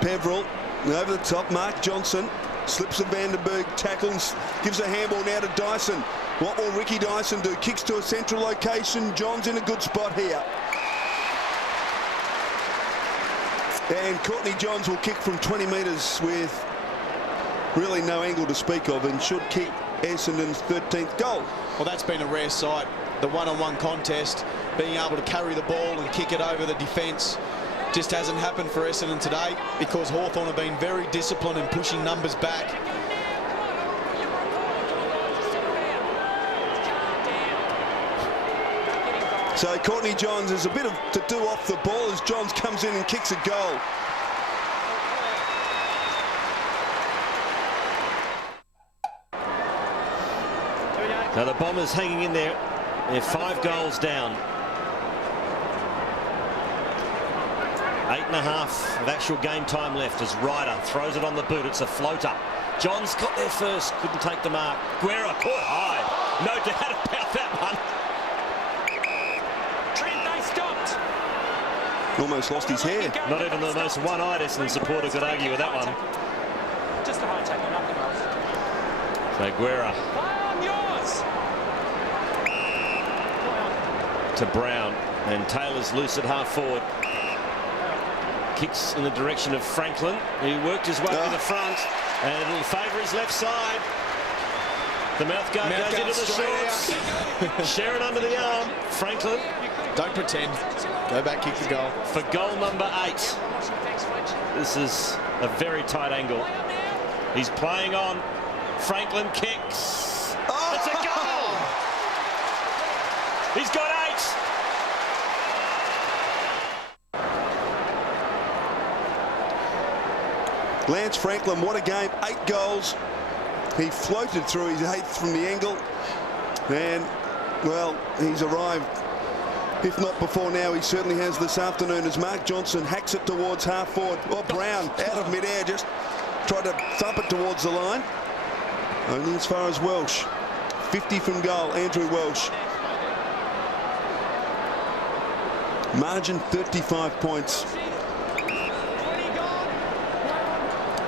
Peveril, over the top. Mark Johnson slips a Vandenberg, tackles, gives a handball now to Dyson. What will Ricky Dyson do? Kicks to a central location. John's in a good spot here. And Courtney Johns will kick from 20 metres with really no angle to speak of, and should kick Essendon's 13th goal. Well, that's been a rare sight. The one-on-one contest, being able to carry the ball and kick it over the defence, just hasn't happened for Essendon today because Hawthorn have been very disciplined in pushing numbers back. So Courtney Johns has a bit of to do off the ball as Johns comes in and kicks a goal. Now the Bombers hanging in there. They're 5 goals down. 8.5 of actual game time left as Ryder throws it on the boot. It's a floater. Johns got there first, couldn't take the mark. Guerra caught high. No doubt about that one. Almost lost his hair. Not even the most one-eyed Essendon supporter could argue with that one. Just a high tackle, nothing else. So Guerra to Brown, and Taylor's loose at half forward. Kicks in the direction of Franklin, who worked his way to the front, and it'll favour his left side. The mouth guard goes into the shorts. Sharon under the arm. Franklin. Don't pretend. Go back, kick the goal. For goal number 8. This is a very tight angle. He's playing on. Franklin kicks. Oh! It's a goal! He's got 8. Lance Franklin, what a game. 8 goals. He floated through his 8th from the angle. And, well, he's arrived. If not before now, he certainly has this afternoon as Mark Johnson hacks it towards half forward. Oh, Brown out of midair, just tried to thump it towards the line. Only as far as Welsh. 50 from goal, Andrew Welsh. Margin 35 points.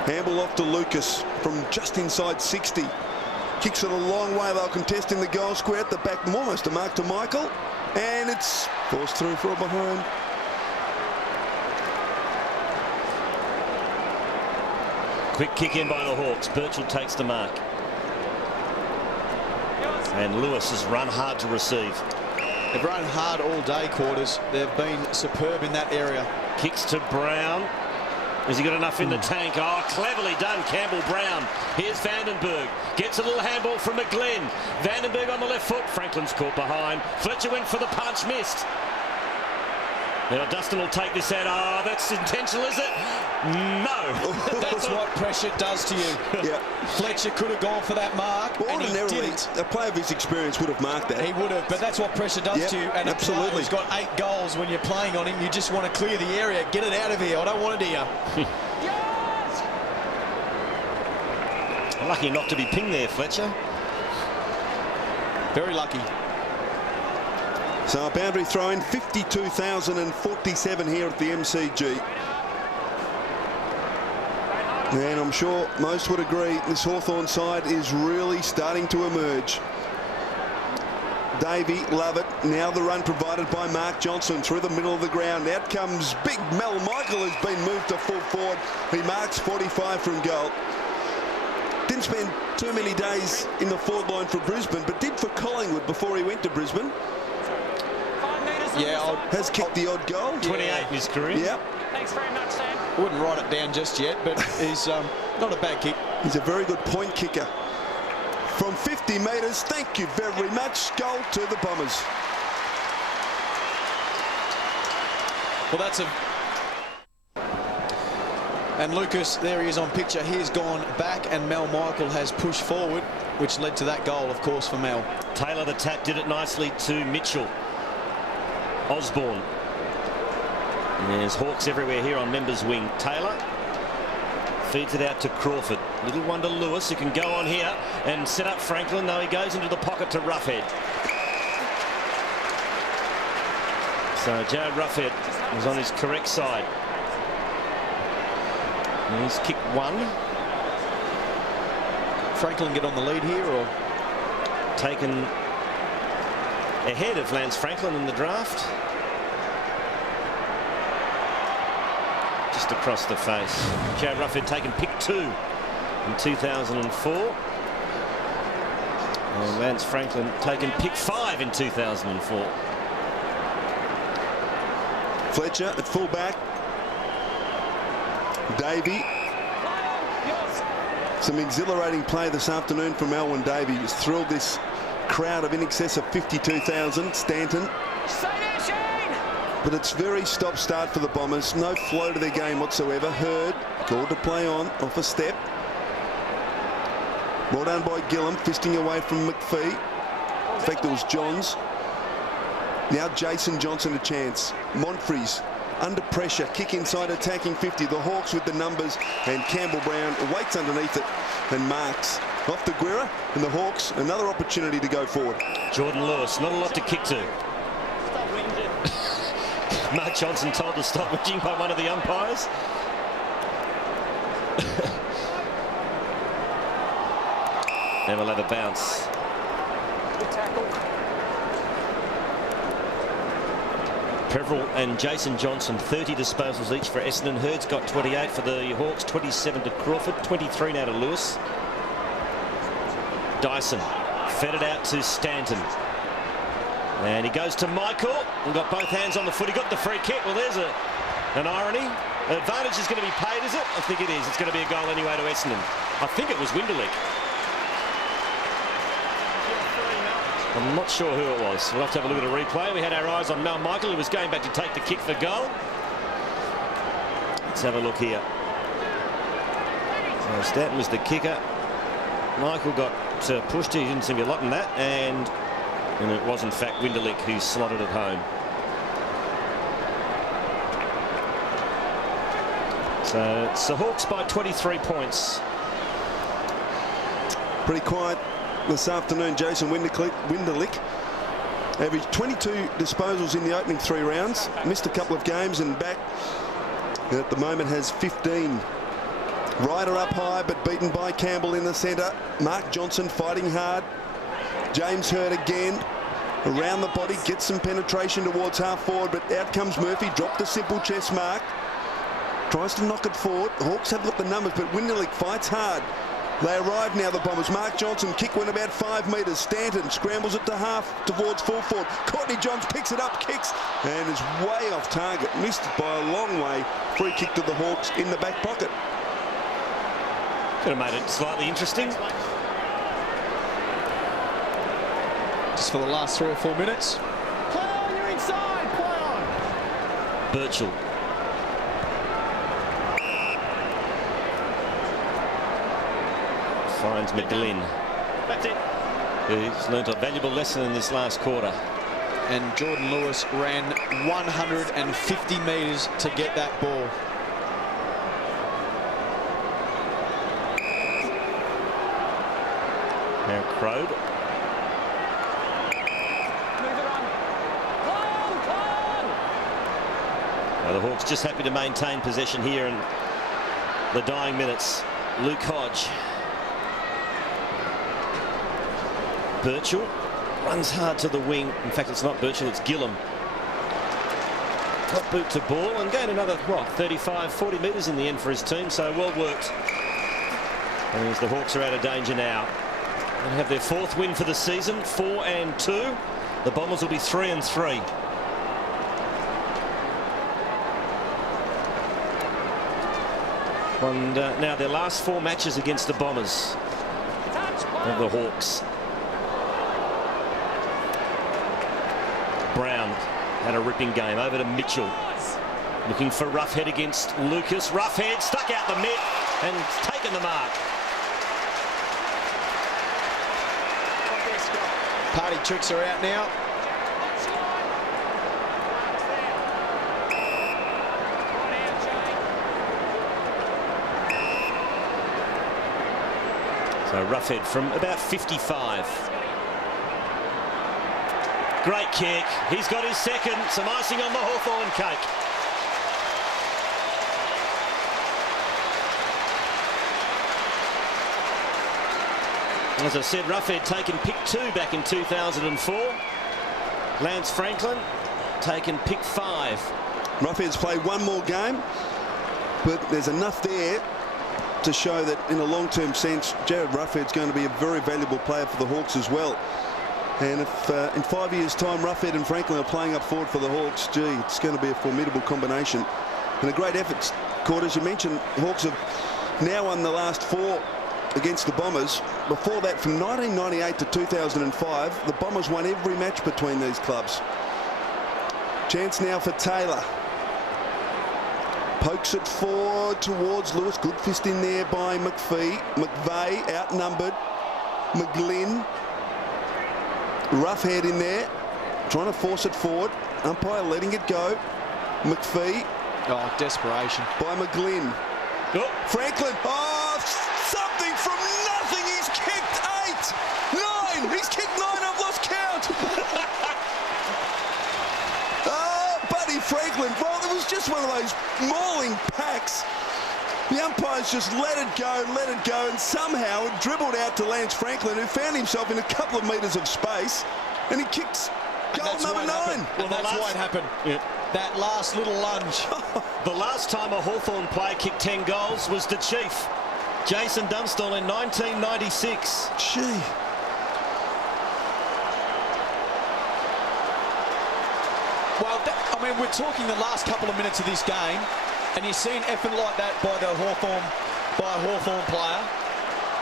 Handball off to Lucas from just inside 60. Kicks it a long way. They'll contest in the goal square at the back. Almost a mark to Michael. And it's forced through for a behind. Quick kick in by the Hawks. Birchall takes the mark. And Lewis has run hard to receive. They've run hard all day, Quarters. They've been superb in that area. Kicks to Brown. Has he got enough in the tank? Oh, cleverly done, Campbell Brown. Here's Vandenberg. Gets a little handball from McGlynn. Vandenberg on the left foot. Franklin's caught behind. Fletcher went for the punch, missed. Now Dustin will take this out. Oh, that's intentional, is it? No. That's what pressure does to you. Yeah. Fletcher could have gone for that mark. Well, and he ordinarily, didn't. a player of his experience would have marked that. He would have, but that's what pressure does to you. And absolutely. A player who's got 8 goals, when you're playing on him, you just want to clear the area, get it out of here. I don't want it here. Lucky not to be pinged there, Fletcher. Very lucky. So a boundary throw in, 52,047 here at the MCG. And I'm sure most would agree this Hawthorn side is really starting to emerge. Davey, love it. Now the run provided by Mark Johnson through the middle of the ground. Out comes big Mel Michael, who's been moved to full forward. He marks 45 from goal. Didn't spend too many days in the forward line for Brisbane, but did for Collingwood before he went to Brisbane. 5 metres. Yeah, Has kicked the odd goal. 28 in his career. Yep. Thanks very much, Sam. I wouldn't write it down just yet, but he's not a bad kick. He's a very good point kicker. From 50 metres, thank you very much. Goal to the Bombers. Well, that's a... And Lucas, there he is on picture. He has gone back and Mel Michael has pushed forward, which led to that goal, of course, for Mel. Taylor, the tap, did it nicely to Mitchell. Osborne. And there's Hawks everywhere here on members wing. Taylor feeds it out to Crawford. Little wonder Lewis, who can go on here and set up Franklin. No, he goes into the pocket to Roughhead. So Jared Roughhead was on his correct side. And he's kicked one. Franklin get on the lead here, or? Taken ahead of Lance Franklin in the draft. Just across the face. Jared Roughhead taken pick 2 in 2004. And Lance Franklin taken pick 5 in 2004. Fletcher at fullback. Davey. Some exhilarating play this afternoon from Alwyn Davey. He's thrilled this crowd of in excess of 52,000. Stanton. But it's very stop-start for the Bombers. No flow to their game whatsoever. Hurd called to play on off a step. Well done by Gillum, fisting away from McPhee. In fact, it was Johns. Now Jason Johnson a chance. Monfries under pressure, kick inside, attacking 50. The Hawks with the numbers, and Campbell Brown waits underneath it and marks. Off to Guerra, and the Hawks another opportunity to go forward. Jordan Lewis, not a lot to kick to. Mark Johnson told to stop whinging by one of the umpires. Then we'll have a bounce. Good tackle. Peveril and Jason Johnson, 30 disposals each for Essendon. Hurd's got 28 for the Hawks, 27 to Crawford, 23 now to Lewis. Dyson fed it out to Stanton. And he goes to Michael and got both hands on the foot. He got the free kick. Well, there's an irony. Advantage is going to be paid, is it? I think it is. It's going to be a goal anyway to Essendon. I think it was Winderlick. I'm not sure who it was. We'll have to have a look at a replay. We had our eyes on Mel Michael, who was going back to take the kick for goal. Let's have a look here. So Stanton was the kicker. Michael got pushed. He didn't seem to be allotting that. And it was, in fact, Winderlick who slotted it home. So it's the Hawks by 23 points. Pretty quiet this afternoon. Jason Winderlick averaged 22 disposals in the opening 3 rounds. Missed a couple of games and back. And at the moment has 15. Ryder up high, but beaten by Campbell in the centre. Mark Johnson fighting hard. James Hurd again. Around the body, gets some penetration towards half forward, but out comes Murphy. Dropped the simple chest mark. Tries to knock it forward. The Hawks have got the numbers, but Winderlick fights hard. They arrive now, the Bombers. Mark Johnson, kick went about 5 metres. Stanton scrambles it to half towards full forward. Courtney Johns picks it up, kicks, and is way off target. Missed by a long way. Free kick to the Hawks in the back pocket. Could have made it slightly interesting. Just for the last 3 or 4 minutes. Play on, you're inside. Play on. Birchall. Finds McGlynn. That's it. Who's learnt a valuable lesson in this last quarter. And Jordan Lewis ran 150 metres to get that ball. Now Crowd. Move it on. Come on! Now the Hawks just happy to maintain possession here in the dying minutes. Luke Hodge. Birchall runs hard to the wing. In fact, it's not Birchall, it's Gillum. Top boot to ball and gain another, what, 35, 40 metres in the end for his team, so well worked. And as the Hawks are out of danger now. They have their 4th win for the season, 4-2. The Bombers will be 3-3. And now their last 4 matches against the Bombers of the Hawks. Brown had a ripping game. Over to Mitchell. Looking for Roughhead against Lucas. Roughhead stuck out the mitt and taken the mark. Party tricks are out now. So Roughhead from about 55. Great kick. He's got his second. Some icing on the Hawthorn cake. As I said, Roughhead taken pick 2 back in 2004. Lance Franklin taken pick 5. Roughhead's played 1 more game, but there's enough there to show that in a long-term sense, Jared Roughhead's going to be a very valuable player for the Hawks as well. And if in 5 years' time Roughhead and Franklin are playing up forward for the Hawks, gee, it's going to be a formidable combination. And a great effort, Cord, as you mentioned, Hawks have now won the last 4 against the Bombers. Before that, from 1998 to 2005, the Bombers won every match between these clubs. Chance now for Taylor. Pokes it forward towards Lewis. Good fist in there by McVeigh. McVeigh outnumbered. McGlynn. Roughhead in there, trying to force it forward. Umpire letting it go. McVeigh. Oh, desperation. By McGlynn. Oh. Franklin. Oh, something from nothing. He's kicked 8, 9. He's kicked 9. I've lost count. Oh, Buddy Franklin. Well, it was just one of those mauling packs. The umpires just let it go, and somehow it dribbled out to Lance Franklin, who found himself in a couple of metres of space, and he kicks goal number 9. Well, that's why it happened. Yeah. That last little lunge. The last time a Hawthorn player kicked 10 goals was the Chief, Jason Dunstall, in 1996. Gee. Well, I mean, we're talking the last couple of minutes of this game, and you see an effort like that by a Hawthorn player,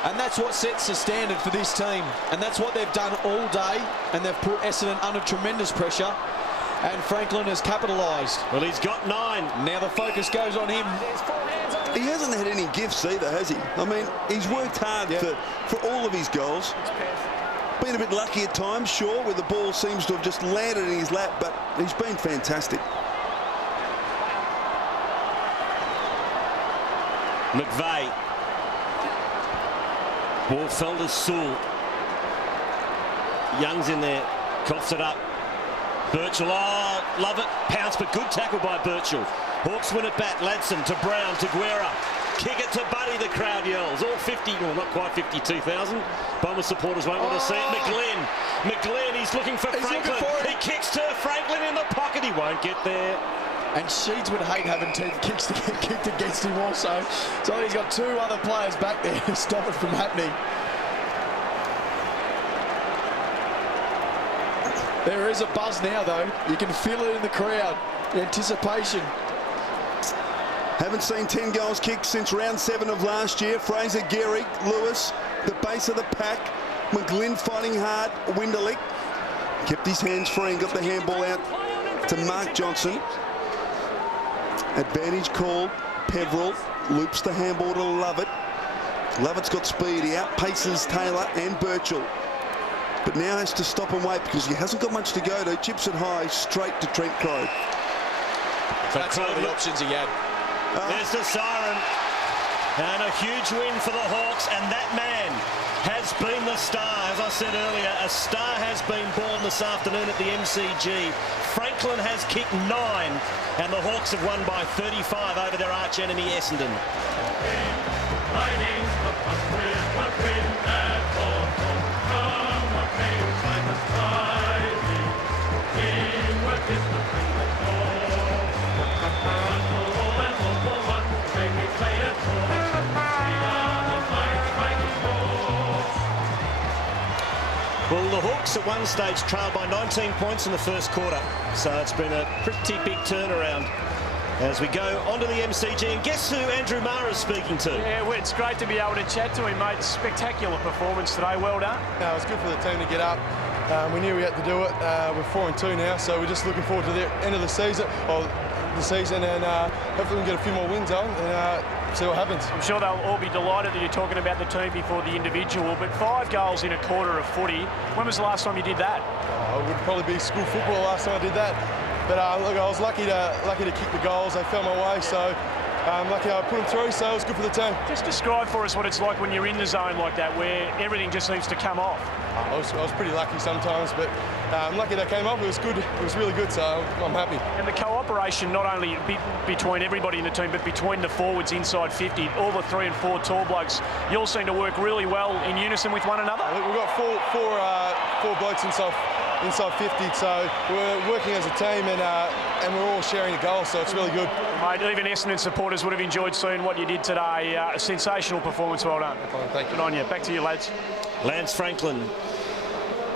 and that's what sets the standard for this team, and that's what they've done all day, and they've put Essendon under tremendous pressure, and Franklin has capitalised. Well, he's got 9. Now the focus goes on him. He hasn't had any gifts either, has he? I mean, he's worked hard for all of his goals. Been a bit lucky at times, sure, where the ball seems to have just landed in his lap, but he's been fantastic. McVeigh. Ball fell to Sewell. Young's in there. Coughs it up. Birchall. Oh, love it. Pounce, but good tackle by Birchall. Hawks win it back. Ladson to Brown to Guerra. Kick it to Buddy, the crowd yells. All 50, well, not quite 52,000. Bomber supporters won't want to see it. McGlynn, he's looking for Franklin. He kicks to Franklin in the pocket. He won't get there. And Sheeds would hate having 10 kicks to get kicked against him also. So he's got 2 other players back there to stop it from happening. There is a buzz now, though. You can feel it in the crowd. The anticipation. Haven't seen 10 goals kicked since round 7 of last year. Fraser, Gehrig, Lewis, the base of the pack. McGlynn fighting hard. Winderlich kept his hands free and got the handball out to Mark Johnson. Advantage called. Peveril loops the handball to Lovett. Lovett's got speed. He outpaces Taylor and Birchall, but now has to stop and wait because he hasn't got much to go to. Chips it high straight to Trent Crowe. That's all the options he had. There's the siren. And a huge win for the Hawks, and that man has been the star. As I said earlier, a star has been born this afternoon at the MCG. Franklin has kicked 9, and the Hawks have won by 35 over their arch enemy Essendon. Well, the Hawks at one stage trailed by 19 points in the first quarter, so it's been a pretty big turnaround as we go onto the MCG. And guess who Andrew Maher is speaking to? Yeah, well, it's great to be able to chat to him, mate. Spectacular performance today. Well done. It was good for the team to get up. We knew we had to do it. We're 4-2 now, so we're just looking forward to the end of the season, and hopefully we can get a few more wins on and see what happens. I'm sure they'll all be delighted that you're talking about the team before the individual, but 5 goals in a quarter of footy. When was the last time you did that? It would probably be school football the last time I did that. But look, I was lucky to kick the goals. They fell my way, so I'm lucky I put them through, so it was good for the team. Just describe for us what it's like when you're in the zone like that, where everything just seems to come off. I was pretty lucky sometimes, but I'm lucky that came up. It was good. It was really good, so I'm happy. And the cooperation not only between everybody in the team, but between the forwards inside 50, all the 3 and 4 tall blokes, you all seem to work really well in unison with one another. We've got four blokes inside 50, so we're working as a team and we're all sharing a goal, so it's really good. Mate, even Essendon supporters would have enjoyed seeing what you did today. A sensational performance, well done. Thank you. Good on you. Back to you, lads. Lance Franklin,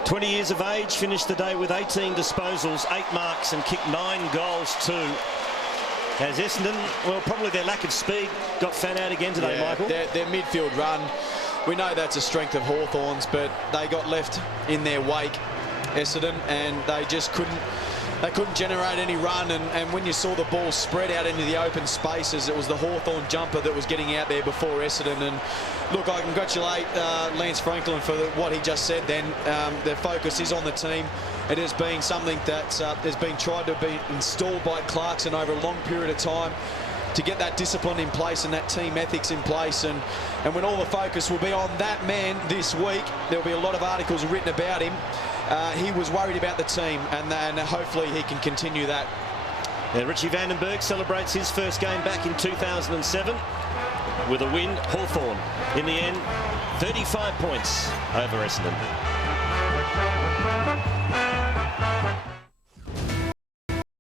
20 years of age, finished the day with 18 disposals, 8 marks and kicked 9 goals too. As Essendon, well, probably their lack of speed got found out again today, Michael. Their midfield run, we know that's a strength of Hawthorn's, but they got left in their wake, Essendon, and they just couldn't generate any run, and when you saw the ball spread out into the open spaces, it was the Hawthorn jumper that was getting out there before Essendon. And look, I congratulate Lance Franklin for what he just said then. Their focus is on the team. It has been something that has been tried to be installed by Clarkson over a long period of time to get that discipline in place and that team ethics in place, and when all the focus will be on that man this week, there'll be a lot of articles written about him. He was worried about the team, and hopefully he can continue that. Richie Vandenberg celebrates his first game back in 2007 with a win. Hawthorn, in the end, 35 points over Essendon.